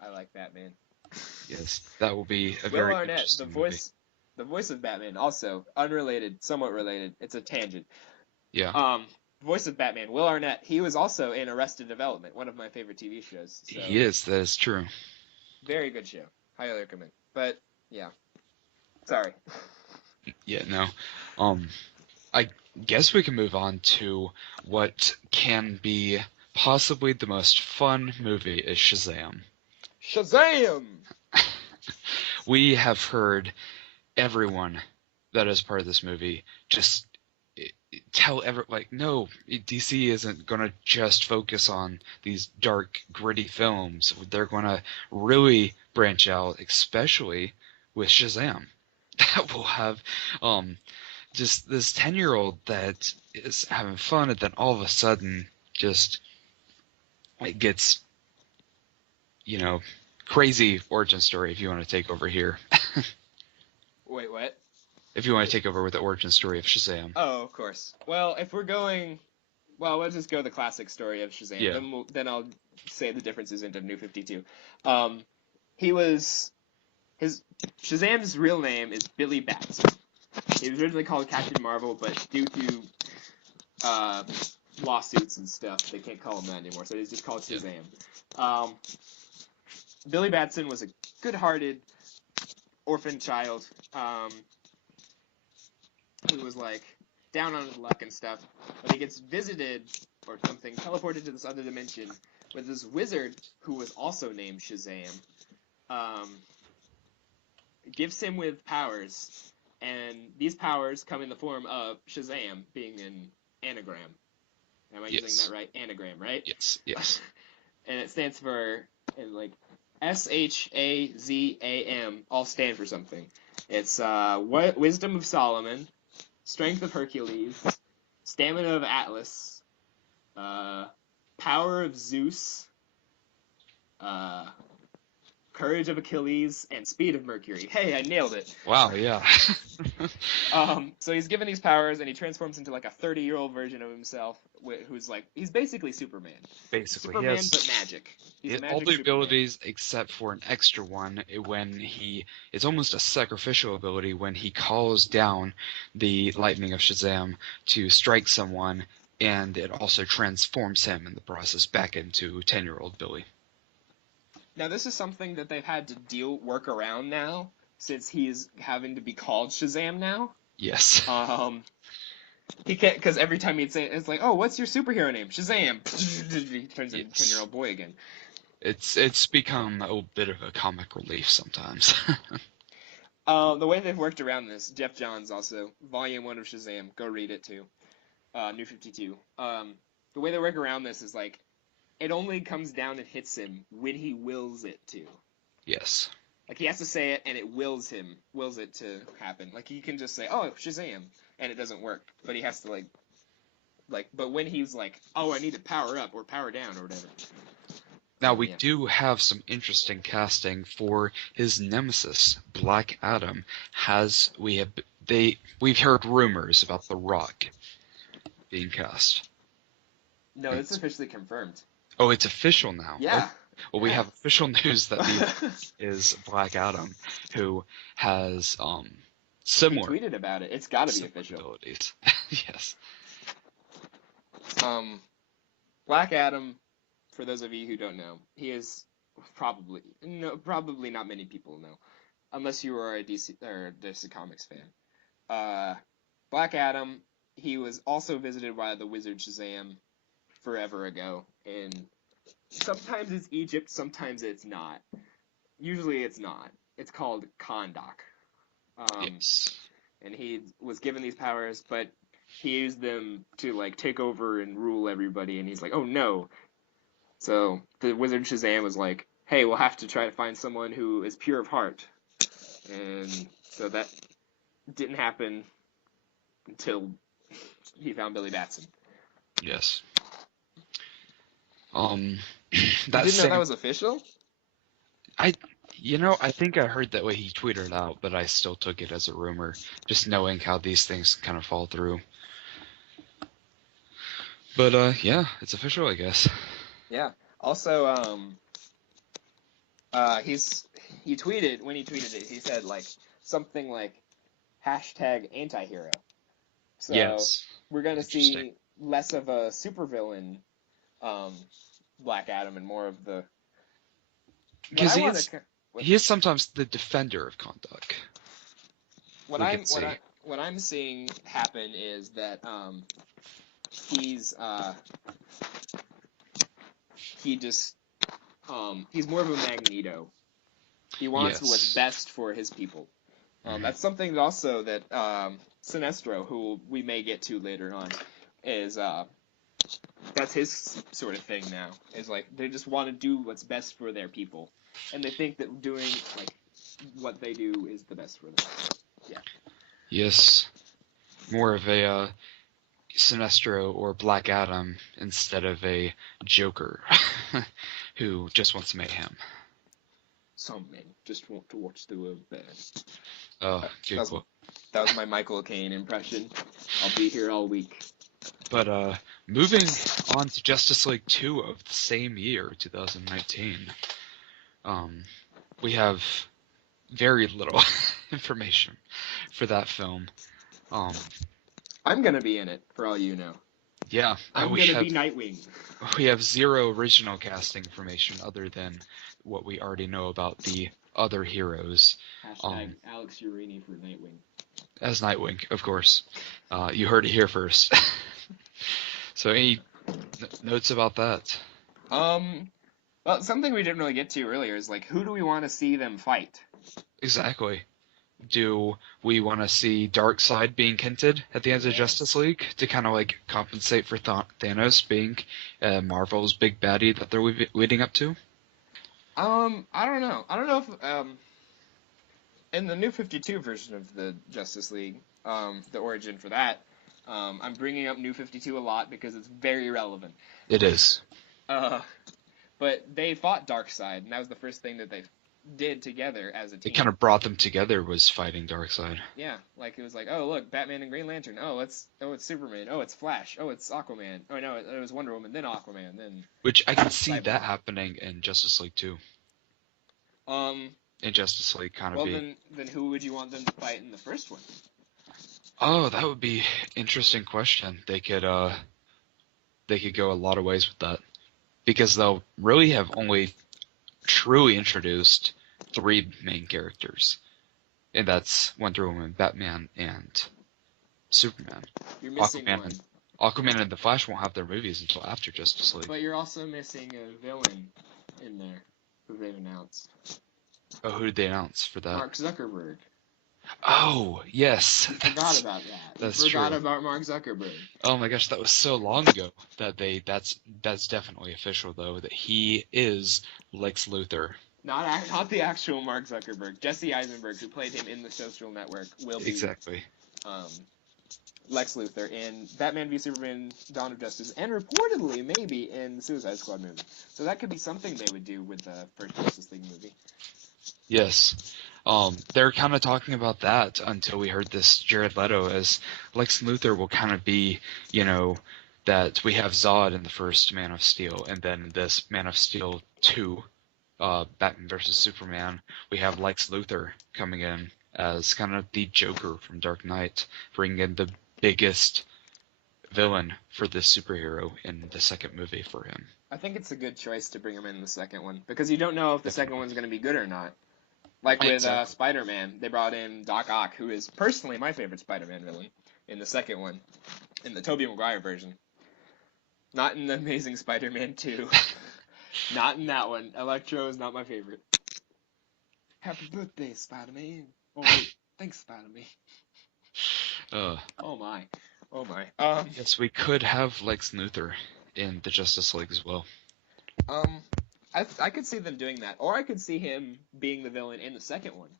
I like Batman. Yes, that will be a very interesting movie. The voice of Batman, also unrelated, somewhat related. It's a tangent. Yeah. Voice of Batman, Will Arnett. He was also in Arrested Development, one of my favorite TV shows. So. He is. That is true. Very good show. Highly recommend. But yeah. Sorry. Yeah. No. I guess we can move on to what can be possibly the most fun movie is Shazam. Shazam! We have heard everyone that is part of this movie just tell no, DC isn't gonna just focus on these dark, gritty films. They're gonna really branch out, especially with Shazam. That will have just this 10-year-old that is having fun, and then all of a sudden just it gets, crazy origin story if you want to take over here. Wait, what? If you want to take over with the origin story of Shazam. Oh, of course. Well, if we're going... Well, let's just go the classic story of Shazam. Yeah. Then I'll say the differences into New 52. Shazam's real name is Billy Batson. He was originally called Captain Marvel, but due to lawsuits and stuff, they can't call him that anymore, so he's just called Shazam. Billy Batson was a good-hearted orphan child who was, down on his luck and stuff, but he gets visited, or something, teleported to this other dimension with this wizard who was also named Shazam. Gives him with powers, and these powers come in the form of Shazam being an anagram. Am I using that right? Anagram, right? Yes. And it stands for, SHAZAM, all stand for something. It's Wisdom of Solomon, Strength of Hercules, Stamina of Atlas, Power of Zeus, Courage of Achilles, and Speed of Mercury. Hey, I nailed it. Wow, yeah. So he's given these powers, and he transforms into a 30-year-old version of himself, who's he's basically Superman. Basically, Superman, yes. But magic. He's a magic all the Superman. abilities except for an extra one when it's almost a sacrificial ability when he calls down the lightning of Shazam to strike someone, and it also transforms him in the process back into 10-year-old Billy. Now, this is something that they've had to work around now, since he's having to be called Shazam now. Yes. He can't, because every time he'd say it, it's oh, what's your superhero name? Shazam! He turns into a 10-year-old boy again. It's become a bit of a comic relief sometimes. The way they've worked around this, Jeff Johns also, Volume 1 of Shazam, go read it too. New 52. The way they work around this is it only comes down and hits him when he wills it to. Yes. He has to say it, and it wills it to happen. He can just say, oh, Shazam, and it doesn't work. But he has to, but when he's oh, I need to power up, or power down, or whatever. Now, we do have some interesting casting for his nemesis, Black Adam. We've heard rumors about The Rock being cast. No, it's officially confirmed. Oh, it's official now. Yeah. Well, we have official news that he is Black Adam, who has similar. He tweeted about it. It's got to be official. Abilities. Yes. Black Adam, for those of you who don't know, he is probably not many people know, unless you are a DC Comics fan. Black Adam, he was also visited by the wizard Shazam forever ago, and sometimes it's Egypt, sometimes it's not. Usually it's not. It's called Kahndaq. Yes. And he was given these powers, but he used them to take over and rule everybody, and he's oh no. So the wizard Shazam was hey, we'll have to try to find someone who is pure of heart. And so that didn't happen until he found Billy Batson. Yes. You didn't know that was official? I think I heard that way he tweeted it out, but I still took it as a rumor, just knowing how these things kind of fall through. But yeah, it's official, I guess. Yeah. Also, he tweeted, when he tweeted it, he said something #antihero. So yes. We're gonna see less of a supervillain Black Adam and more of the... Because he is sometimes the defender of Kahndaq. What I'm seeing happen is that he's more of a Magneto. He wants what's best for his people. That's something also that Sinestro, who we may get to later on, is that's his sort of thing now. Is like they just want to do what's best for their people, and they think that doing like what they do is the best for them. Yeah. Yes. More of a Sinestro or Black Adam instead of a Joker who just wants mayhem. Some men just want to watch the world burn. Oh, good quote. That was my Michael Caine impression. I'll be here all week. But moving on to Justice League 2 of the same year, 2019, we have very little information for that film. I'm gonna be in it, for all you know. Yeah, I'm gonna be Nightwing. We have zero original casting information other than what we already know about the other heroes. Hashtag Alex Urini for Nightwing. As Nightwing, of course. You heard it here first. So any notes about that? Well, something we didn't really get to earlier is, like, who do we want to see them fight? Exactly. Do we want to see Darkseid being hinted at the end of Justice League to kind of, like, compensate for Thanos being Marvel's big baddie that they're leading up to? I don't know. I don't know if, in the New 52 version of the Justice League, the origin for that, I'm bringing up New 52 a lot because it's very relevant. It is. But they fought Darkseid, and that was the first thing that they did together as a team. It kind of brought them together, was fighting Darkseid. Yeah, like it was like, oh look, Batman and Green Lantern. Oh, it's Superman. Oh, it's Flash. Oh, it's Aquaman. Oh no, it was Wonder Woman, then Aquaman, then. Which I can see that happening in Justice League 2. In Justice League, kind of. Well, then who would you want them to fight in the first one? Oh, that would be interesting question. They could go a lot of ways with that, because they'll really have only truly introduced 3 main characters, and that's Wonder Woman, Batman, and Superman. You're missing one. Aquaman and the Flash won't have their movies until after Justice League. But you're also missing a villain in there who they've announced. Oh, who did they announce for that? Mark Zuckerberg. Oh, yes. Forgot about that. That's forgot true. about Mark Zuckerberg. Oh my gosh, that was so long ago that that's definitely official though, that he is Lex Luthor. Not the actual Mark Zuckerberg. Jesse Eisenberg, who played him in the Social Network, will be exactly Lex Luthor in Batman v Superman: Dawn of Justice, and reportedly maybe in the Suicide Squad movie. So that could be something they would do with the first Justice League movie. Yes. They're kind of talking about that until we heard this Jared Leto as Lex Luthor will kind of be, that we have Zod in the first Man of Steel, and then this Man of Steel 2, Batman vs. Superman, we have Lex Luthor coming in as kind of the Joker from Dark Knight, bringing in the biggest villain for this superhero in the second movie for him. I think it's a good choice to bring him in the second one, because you don't know if the second one's going to be good or not. Like with Spider-Man, they brought in Doc Ock, who is personally my favorite Spider-Man villain, in the second one, in the Tobey Maguire version. Not in the Amazing Spider-Man 2. Not in that one. Electro is not my favorite. Happy birthday, Spider-Man. Oh, wait. Thanks, Spider-Man. Oh my. Yes, we could have Lex Luthor in the Justice League as well. I could see them doing that, or I could see him being the villain in the second one.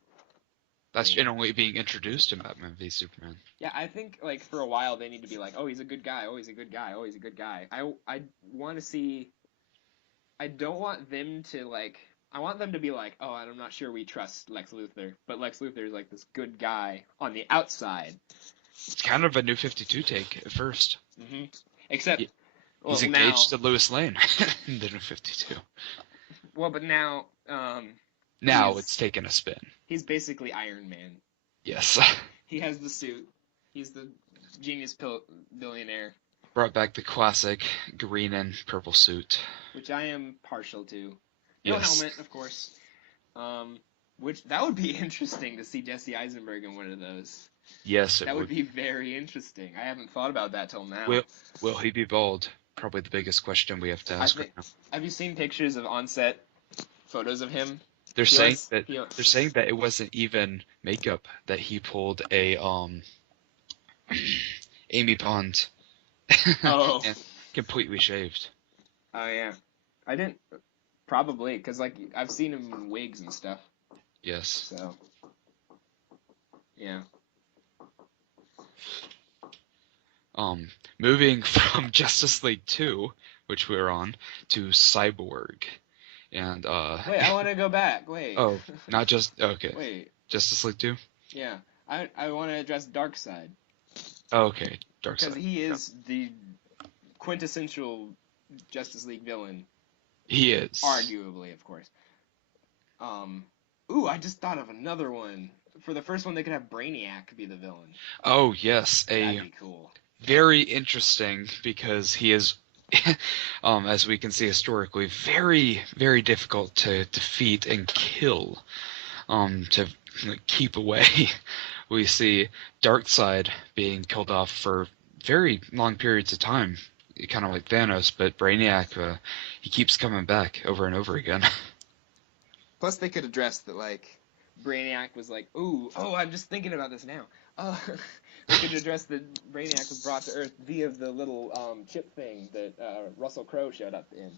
That's generally being introduced in Batman v Superman. Yeah, I think, like, for a while they need to be like, oh, he's a good guy, oh, he's a good guy, oh, he's a good guy. I want to see... I don't want them to, like... I want them to be like, oh, I'm not sure we trust Lex Luthor, but Lex Luthor is, like, this good guy on the outside. It's kind of a New 52 take at first. Mm-hmm. Except... He's engaged to Lois Lane in the New 52. Well, but now... now it's taken a spin. He's basically Iron Man. Yes. He has the suit. He's the genius billionaire. Brought back the classic green and purple suit. Which I am partial to. Yes. No helmet, of course. Which, that would be interesting to see Jesse Eisenberg in one of those. Yes, that would be very interesting. I haven't thought about that till now. Will he be bald? Probably the biggest question we have to ask right now. Have you seen pictures of on-set photos of him? They're saying that it wasn't even makeup, that he pulled a Amy Pond. Oh. And completely shaved. Oh yeah. I didn't probably because like I've seen him in wigs and stuff. Yes. So. Yeah. Moving from Justice League 2, which we were on, to Cyborg. And Wait, I want to go back. Wait. Oh, not just okay. Wait. Justice League 2? Yeah. I want to address Darkseid. Oh, okay, Darkseid. Because he is the quintessential Justice League villain. He is. Arguably, of course. Ooh, I just thought of another one. For the first one, they could have Brainiac be the villain. Oh, yes. That'd be cool. Very interesting, because he is, as we can see historically, very, very difficult to defeat and kill, to keep away. We see Darkseid being killed off for very long periods of time, kind of like Thanos, but Brainiac, he keeps coming back over and over again. Plus, they could address that, like, Brainiac was like, I'm just thinking about this now. They could address that Brainiac was brought to Earth via the little chip thing that Russell Crowe showed up in.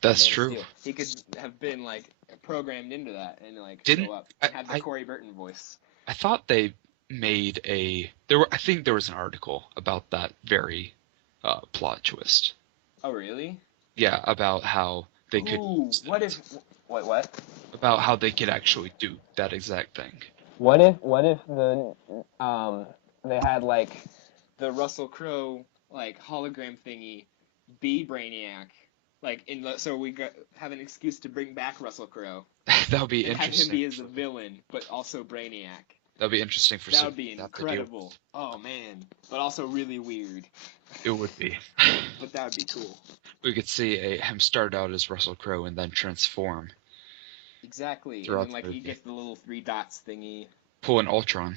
That's true. He could have been, like, programmed into that and, like, show up and have the Corey Burton voice. I thought they made I think there was an article about that very plot twist. Oh, really? Yeah, about how they could... What? About how they could actually do that exact thing. What if the they had like the Russell Crowe like hologram thingy be Brainiac, like so we have an excuse to bring back Russell Crowe. That would be and interesting. Have him be as the villain, but also Brainiac. That'd be interesting for. That would be incredible. Oh man, but also really weird. It would be. But that would be cool. We could see him start out as Russell Crowe and then transform. Exactly. And then, like, he gets the little 3 dots thingy. Pull an Ultron.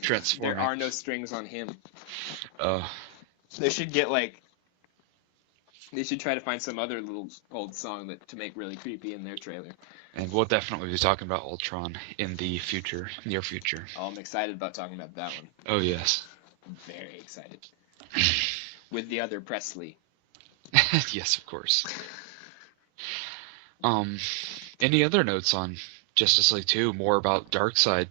Transform. There are no strings on him. They should try to find some other little old song to make really creepy in their trailer. And we'll definitely be talking about Ultron in the future, near future. Oh, I'm excited about talking about that one. Oh, yes. I'm very excited. With the other Presley. Yes, of course. Any other notes on Justice League 2? More about Darkseid,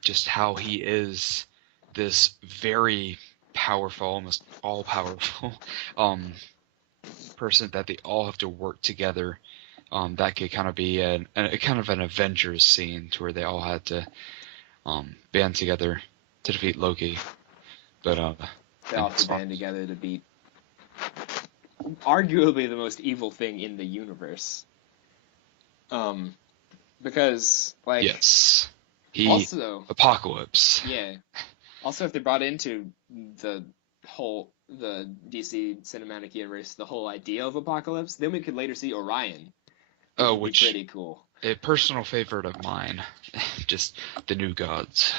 just how he is this very powerful, almost all-powerful, person that they all have to work together. That could kind of be an Avengers scene to where they all had to band together to defeat Loki. But they all have to band together to beat arguably the most evil thing in the universe. Because, like... Yes. Also... Apocalypse. Yeah. Also, if they brought into the DC cinematic universe the whole idea of Apocalypse, then we could later see Orion. Which would be pretty cool. A personal favorite of mine. Just the New Gods.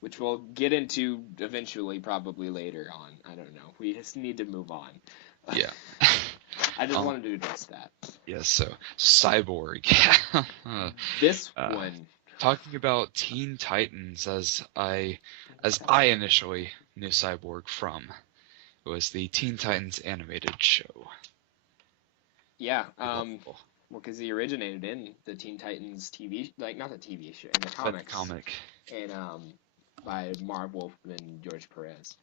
Which we'll get into eventually, probably later on. I don't know. We just need to move on. Yeah. I just wanted to address that. Yes, so Cyborg. This one. Talking about Teen Titans, as I initially knew Cyborg from, it was the Teen Titans animated show. Yeah, well, because he originated in the Teen Titans TV, like not the TV show, in the comics. The comic. And by Marv Wolfman and George Perez.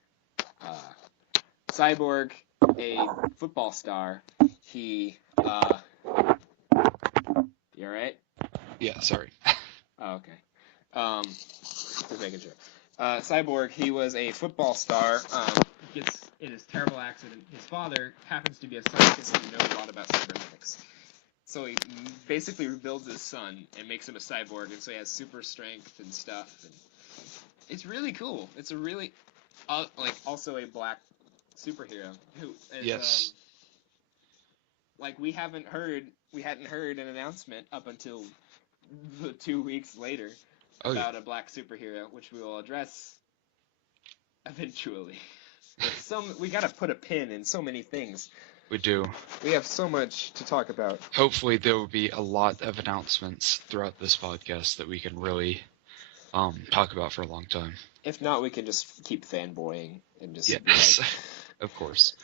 Cyborg, a football star. He, you alright? Yeah, sorry. Oh, okay. Just making sure. Cyborg, he was a football star. Gets in his terrible accident. His father happens to be a scientist and knows a lot about cybernetics. So he basically rebuilds his son and makes him a cyborg, and so he has super strength and stuff. And it's really cool. It's a really, also a black superhero who is, yes. We hadn't heard an announcement up until the 2 weeks later about a black superhero, which we will address eventually. We gotta put a pin in so many things. We do. We have so much to talk about. Hopefully there will be a lot of announcements throughout this podcast that we can really talk about for a long time. If not, we can just keep fanboying and just Yes, be of course.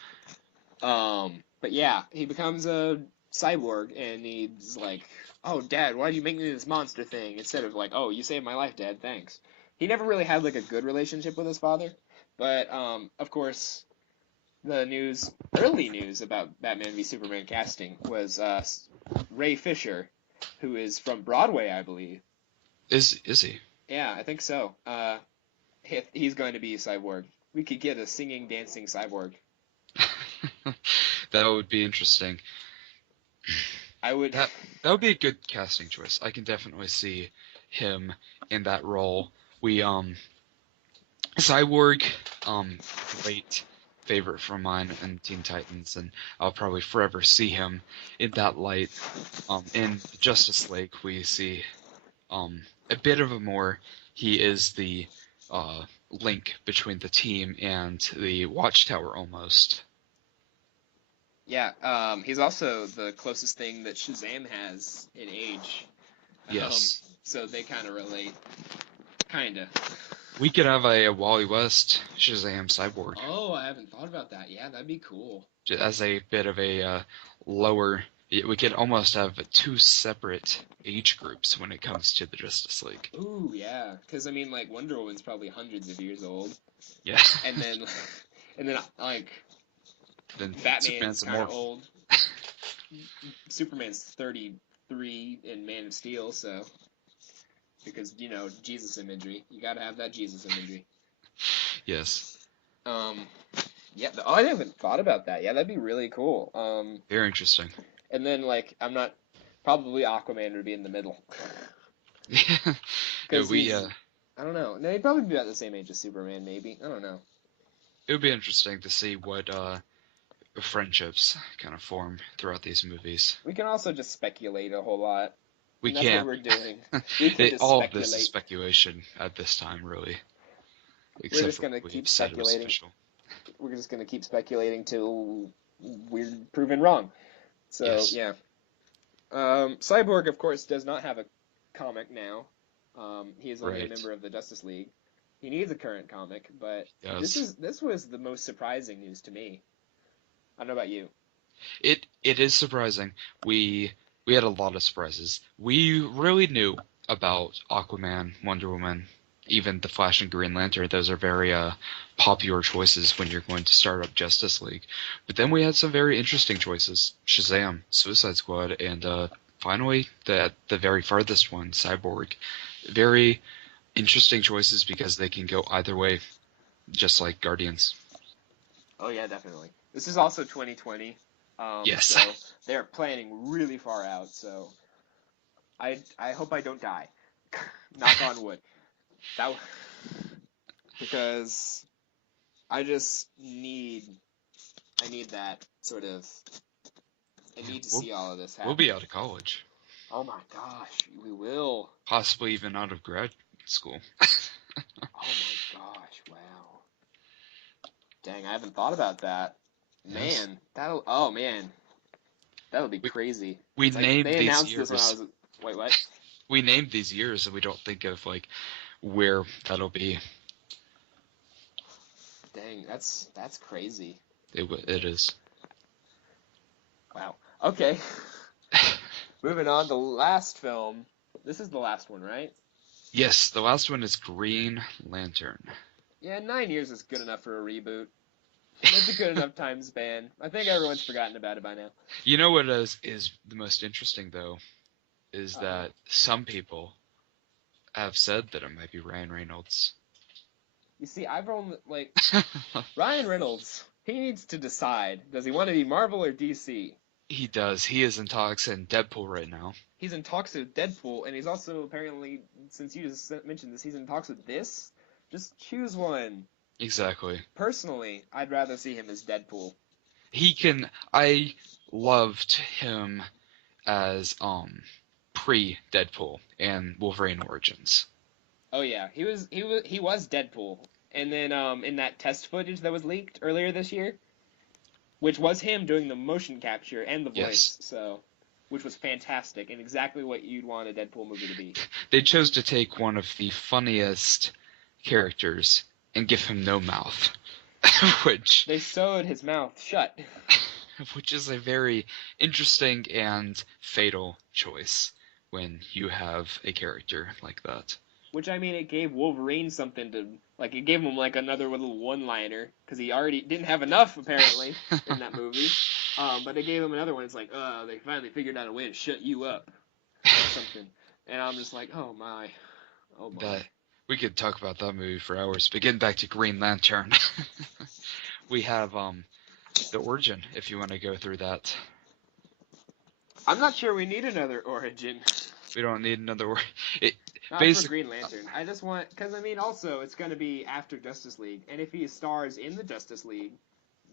but yeah, he becomes a cyborg, and he's like, "Oh, Dad, why did you make me this monster thing?" Instead of like, "Oh, you saved my life, Dad, thanks." He never really had like a good relationship with his father, but of course, the early news about Batman v Superman casting was Ray Fisher, who is from Broadway, I believe. Is he? Yeah, I think so. He's going to be a cyborg. We could get a singing, dancing cyborg. That would be interesting. I would. That would be a good casting choice. I can definitely see him in that role. We Cyborg, great favorite from mine in Teen Titans, and I'll probably forever see him in that light. In Justice League, we see a bit of a more. He is the link between the team and the Watchtower almost. Yeah, he's also the closest thing that Shazam has in age. Yes. So they kind of relate. Kinda. We could have a Wally West Shazam cyborg. Oh, I haven't thought about that. Yeah, that'd be cool. As a bit of a lower. We could almost have two separate age groups when it comes to the Justice League. Ooh, yeah. Because, I mean, like, Wonder Woman's probably hundreds of years old. Yeah. And then like, Then Batman's kind of old. Superman's 33 in Man of Steel, so... Because, you know, Jesus imagery. You gotta have that Jesus imagery. Yes. Yeah, I haven't thought about that. Yeah, that'd be really cool. Very interesting. And then, like, probably Aquaman would be in the middle. Yeah. I don't know. No, he'd probably be about the same age as Superman, maybe. I don't know. It would be interesting to see what friendships kind of form throughout these movies. We can also just speculate a whole lot. We That's can't. what we're doing. We can just all speculate. of this is speculation at this time, really. We're just gonna keep speculating. We're just gonna keep speculating till we're proven wrong. So yes. Yeah. Cyborg, of course, does not have a comic now. He is only a member of the Justice League. He needs a current comic, but this was the most surprising news to me. I don't know about you. It is surprising. We had a lot of surprises. We really knew about Aquaman, Wonder Woman, even the Flash and Green Lantern. Those are very popular choices when you're going to start up Justice League. But then we had some very interesting choices: Shazam, Suicide Squad, and finally the very farthest one, Cyborg. Very interesting choices because they can go either way, just like Guardians. Oh yeah, definitely. This is also 2020. Yes. So they're planning really far out. So I hope I don't die. Knock on wood. Because I need that sort of. I need to see all of this happen. We'll be out of college. Oh my gosh, we will. Possibly even out of grad school. Oh my gosh, wow. Dang, I haven't thought about that. Yes. Man, that'll be crazy. We named they these announced years. This when I was. Wait, what? We named these years, and we don't think of like where that'll be. Dang, that's crazy. It is. Wow. Okay. Moving on, the last film. This is the last one, right? Yes, the last one is Green Lantern. Yeah, 9 years is good enough for a reboot. That's a good enough time span. I think everyone's forgotten about it by now. You know what is the most interesting, though, is that some people have said that it might be Ryan Reynolds. You see, I've only, Ryan Reynolds, he needs to decide. Does he want to be Marvel or DC? He does. He is in talks in Deadpool right now. He's in talks with Deadpool, and he's also apparently, since you just mentioned this, he's in talks with this. Just choose one. Exactly. Personally, I'd rather see him as Deadpool. I loved him as pre-Deadpool and Wolverine Origins. Oh yeah, he was Deadpool, and then in that test footage that was leaked earlier this year, which was him doing the motion capture and the voice. Yes. So which was fantastic and exactly what you'd want a Deadpool movie to be. They chose to take one of the funniest characters and give him no mouth, which they sewed his mouth shut. Which is a very interesting and fatal choice when you have a character like that. Which, I mean, it gave Wolverine something to, like, it gave him, like, another little one-liner, because he already didn't have enough, apparently, in that movie. But it gave him another one. It's like, they finally figured out a way to shut you up, or something. And I'm just like, oh my. We could talk about that movie for hours. But getting back to Green Lantern, we have, the origin, if you want to go through that. I'm not sure we need another origin. We don't need another Not for Green Lantern. I just want... Because, I mean, also, it's going to be after Justice League. And if he stars in the Justice League,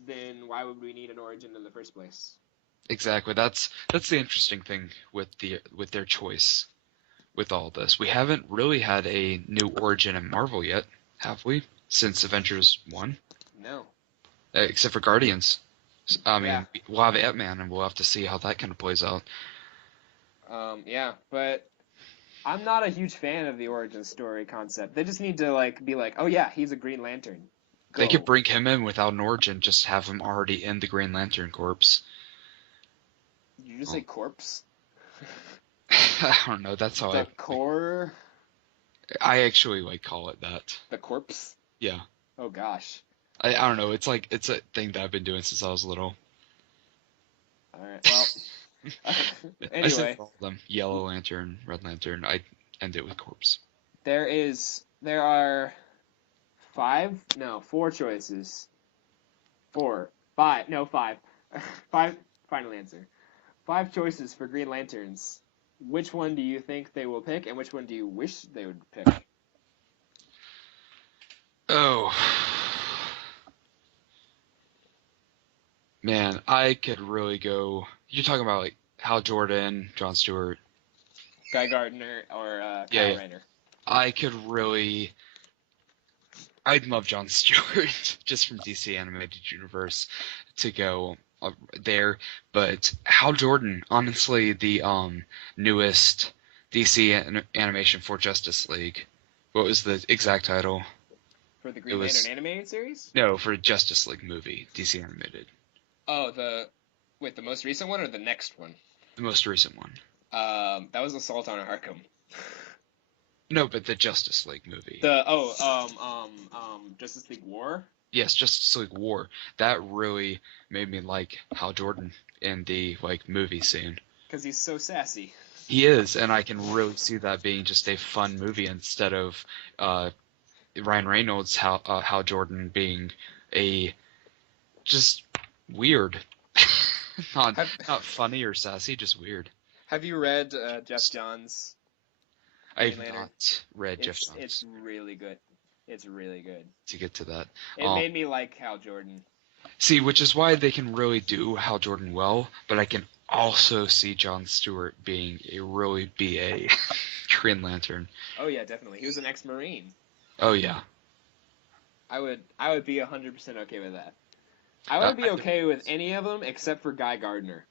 then why would we need an origin in the first place? Exactly. That's the interesting thing with their choice with all this. We haven't really had a new origin in Marvel yet, have we? Since Avengers 1? No. Except for Guardians. I mean, we'll have Ant-Man, and we'll have to see how that kind of plays out. Yeah, but I'm not a huge fan of the origin story concept. They just need to, like, be like, oh yeah, he's a Green Lantern. Go. They could bring him in without an origin, just have him already in the Green Lantern Corps. Did you just say corpse? I don't know, that's how the core? I actually, like, call it that. The corpse? Yeah. Oh gosh. I don't know, it's a thing that I've been doing since I was little. Alright, well... Anyway. I said all of them. Yellow Lantern, Red Lantern. I end it with corpse. There are 4 choices. 5. Final answer. 5 choices for Green Lanterns. Which one do you think they will pick, and which one do you wish they would pick? Oh. Man, I could really go... You're talking about, like, Hal Jordan, Jon Stewart... Guy Gardner, or Kyle Rayner. I could really... I'd love Jon Stewart, just from DC Animated Universe, to go there. But Hal Jordan, honestly, the newest DC animation for Justice League. What was the exact title? For the Green Lantern animated series? No, for Justice League movie, DC Animated. Oh, the most recent one or the next one? The most recent one. That was Assault on Arkham. No, but the Justice League movie. Justice League War? Yes, Justice League War. That really made me like Hal Jordan in the, like, movie scene. Because he's so sassy. He is, and I can really see that being just a fun movie instead of Ryan Reynolds, Hal Jordan being a just weird. not funny or sassy, just weird. Have you read Jeff Johns? I have not read Jeff Johns. It's really good. It's really good. To get to that. It made me like Hal Jordan. See, which is why they can really do Hal Jordan well, but I can also see Jon Stewart being a really BA Green Lantern. Oh yeah, definitely. He was an ex-Marine. Oh yeah. I would be 100% okay with that. I would be okay with any of them except for Guy Gardner.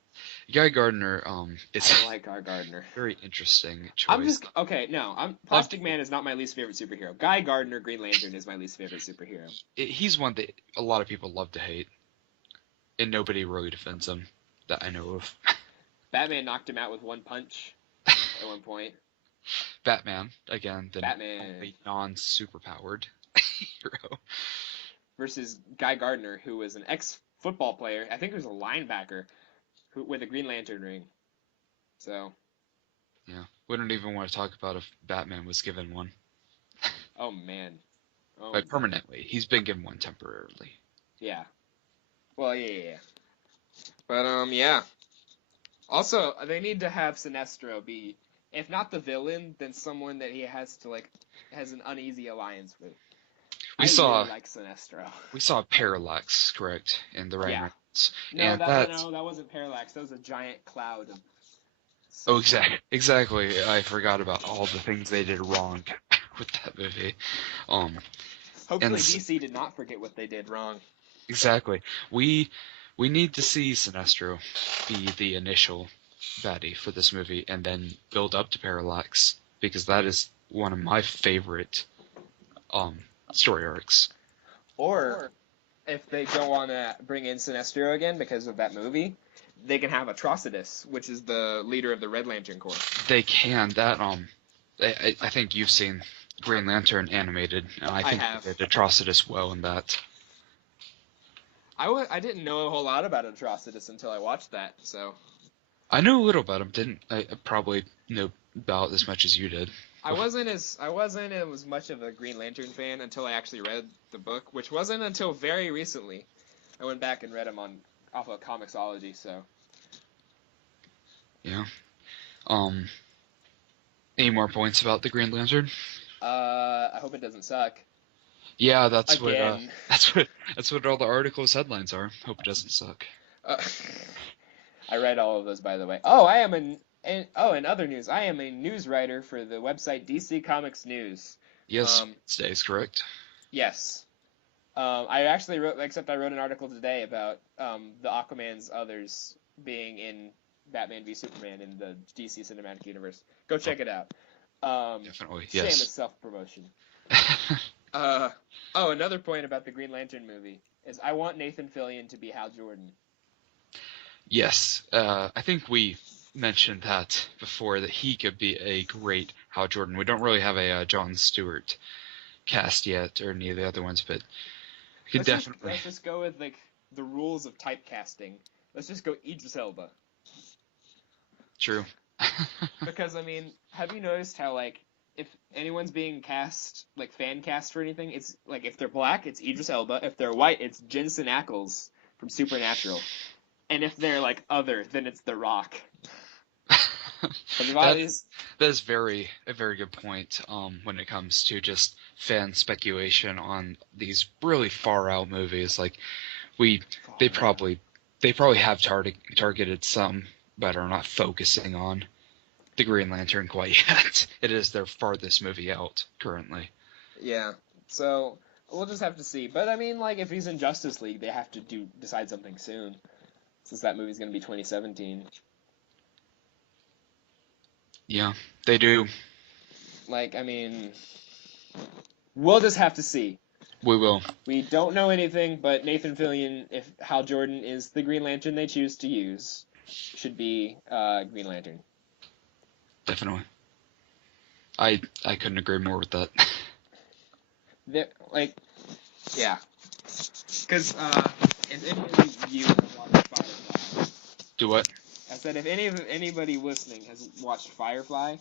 Guy Gardner, is I like Guy Gardner. Very interesting choice. Plastic Man is not my least favorite superhero. Guy Gardner, Green Lantern, is my least favorite superhero. He's one that a lot of people love to hate, and nobody really defends him that I know of. Batman knocked him out with one punch at one point. Batman, again, the only non-superpowered hero. Versus Guy Gardner, who was an ex-football player. I think he was a linebacker with a Green Lantern ring. So. Yeah. We don't even want to talk about if Batman was given one. Oh, man. Permanently. He's been given one temporarily. Yeah. Well, yeah. But, yeah. Also, they need to have Sinestro be, if not the villain, then someone that he has to, like, has an uneasy alliance with. I really like Sinestro. We saw Parallax, correct, in the Ryan Reynolds. No, that wasn't Parallax. That was a giant cloud of... Oh, exactly. I forgot about all the things they did wrong with that movie. Hopefully DC did not forget what they did wrong. Exactly. We need to see Sinestro be the initial baddie for this movie and then build up to Parallax, because that is one of my favorite story arcs. Or if they don't want to bring in Sinestro again because of that movie, they can have Atrocitus, which is the leader of the Red Lantern Corps. They can. That I think you've seen Green Lantern animated, and I think they did Atrocitus well in that. I didn't know a whole lot about Atrocitus until I watched that, so. I knew a little about him. I probably know about as much as you did. I wasn't as much of a Green Lantern fan until I actually read the book, which wasn't until very recently. I went back and read them off of Comixology, so. Yeah. Any more points about the Green Lantern? I hope it doesn't suck. Yeah, that's what all the articles headlines are. Hope it doesn't suck. I read all of those, by the way. Oh, in other news, I am a news writer for the website DC Comics News. Yes, stays correct. Yes. I actually wrote an article today about the Aquaman's others being in Batman v Superman in the DC Cinematic Universe. Go check it out. Definitely, yes. Shameless self-promotion. Another point about the Green Lantern movie is I want Nathan Fillion to be Hal Jordan. Yes, I think we mentioned that before, that he could be a great Hal Jordan. We don't really have a Jon Stewart cast yet, or any of the other ones, but we could definitely. Let's just go with the rules of typecasting. Let's just go Idris Elba. True. Because I mean, have you noticed how if anyone's being cast, fan cast for anything, it's if they're black, it's Idris Elba. If they're white, it's Jensen Ackles from Supernatural. And if they're other, then it's The Rock. That is a very good point when it comes to just fan speculation on these really far out movies. They probably have targeted some, but are not focusing on the Green Lantern quite yet. It is their farthest movie out currently. Yeah, so we'll just have to see. But I mean, if he's in Justice League, they have to decide something soon, since that movie's going to be 2017. Yeah, they do. I mean, we'll just have to see. We will. We don't know anything, but Nathan Fillion, if Hal Jordan is the Green Lantern they choose to use, should be Green Lantern. Definitely. I couldn't agree more with that. Yeah. Because if any of you have watched Firefly... Do what? I said if anybody listening has watched Firefly,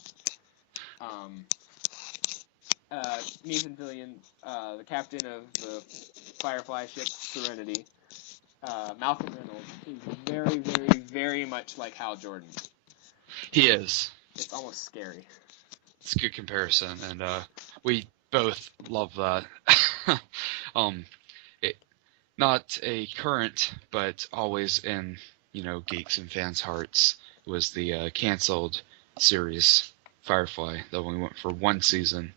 Nathan Fillion, the captain of the Firefly ship Serenity, Malcolm Reynolds, is very, very, very much like Hal Jordan. He is. It's almost scary. It's a good comparison, and we both love that. Not a current, but always in geeks and fans' hearts, was the canceled series Firefly that only went for one season.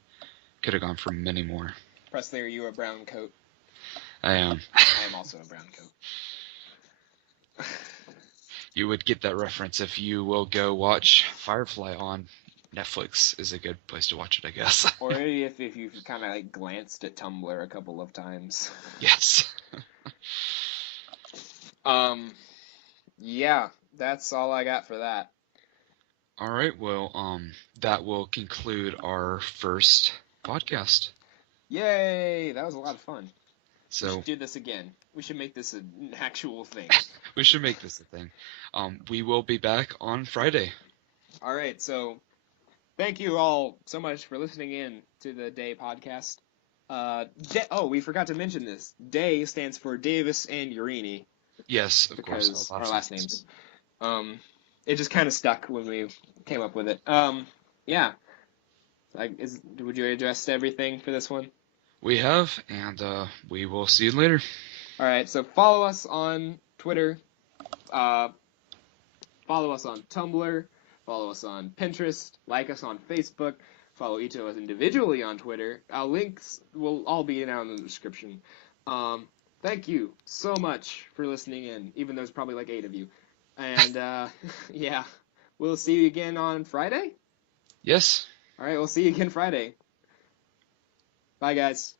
Could have gone for many more. Presley, are you a brown coat? I am. I am also a brown coat. You would get that reference if you will go watch Firefly on Netflix. Is a good place to watch it, I guess. Or if you've kind of glanced at Tumblr a couple of times. Yes. Yeah, that's all I got for that. All right, well, that will conclude our first podcast. Yay! That was a lot of fun. So we should do this again. We should make this an actual thing. We should make this a thing. We will be back on Friday. All right, so thank you all so much for listening in to the Day podcast. We forgot to mention this. Day stands for Davis and Urini. Yes, of course. Because our last names. It just kind of stuck when we came up with it. Yeah. Would you address everything for this one? We have, and we will see you later. All right, so follow us on Twitter. Follow us on Tumblr. Follow us on Pinterest. Like us on Facebook. Follow each of us individually on Twitter. Our links will all be down in the description. Thank you so much for listening in, even though there's probably 8 of you. And, yeah. we'll see you again on Friday? Yes. All right, we'll see you again Friday. Bye, guys.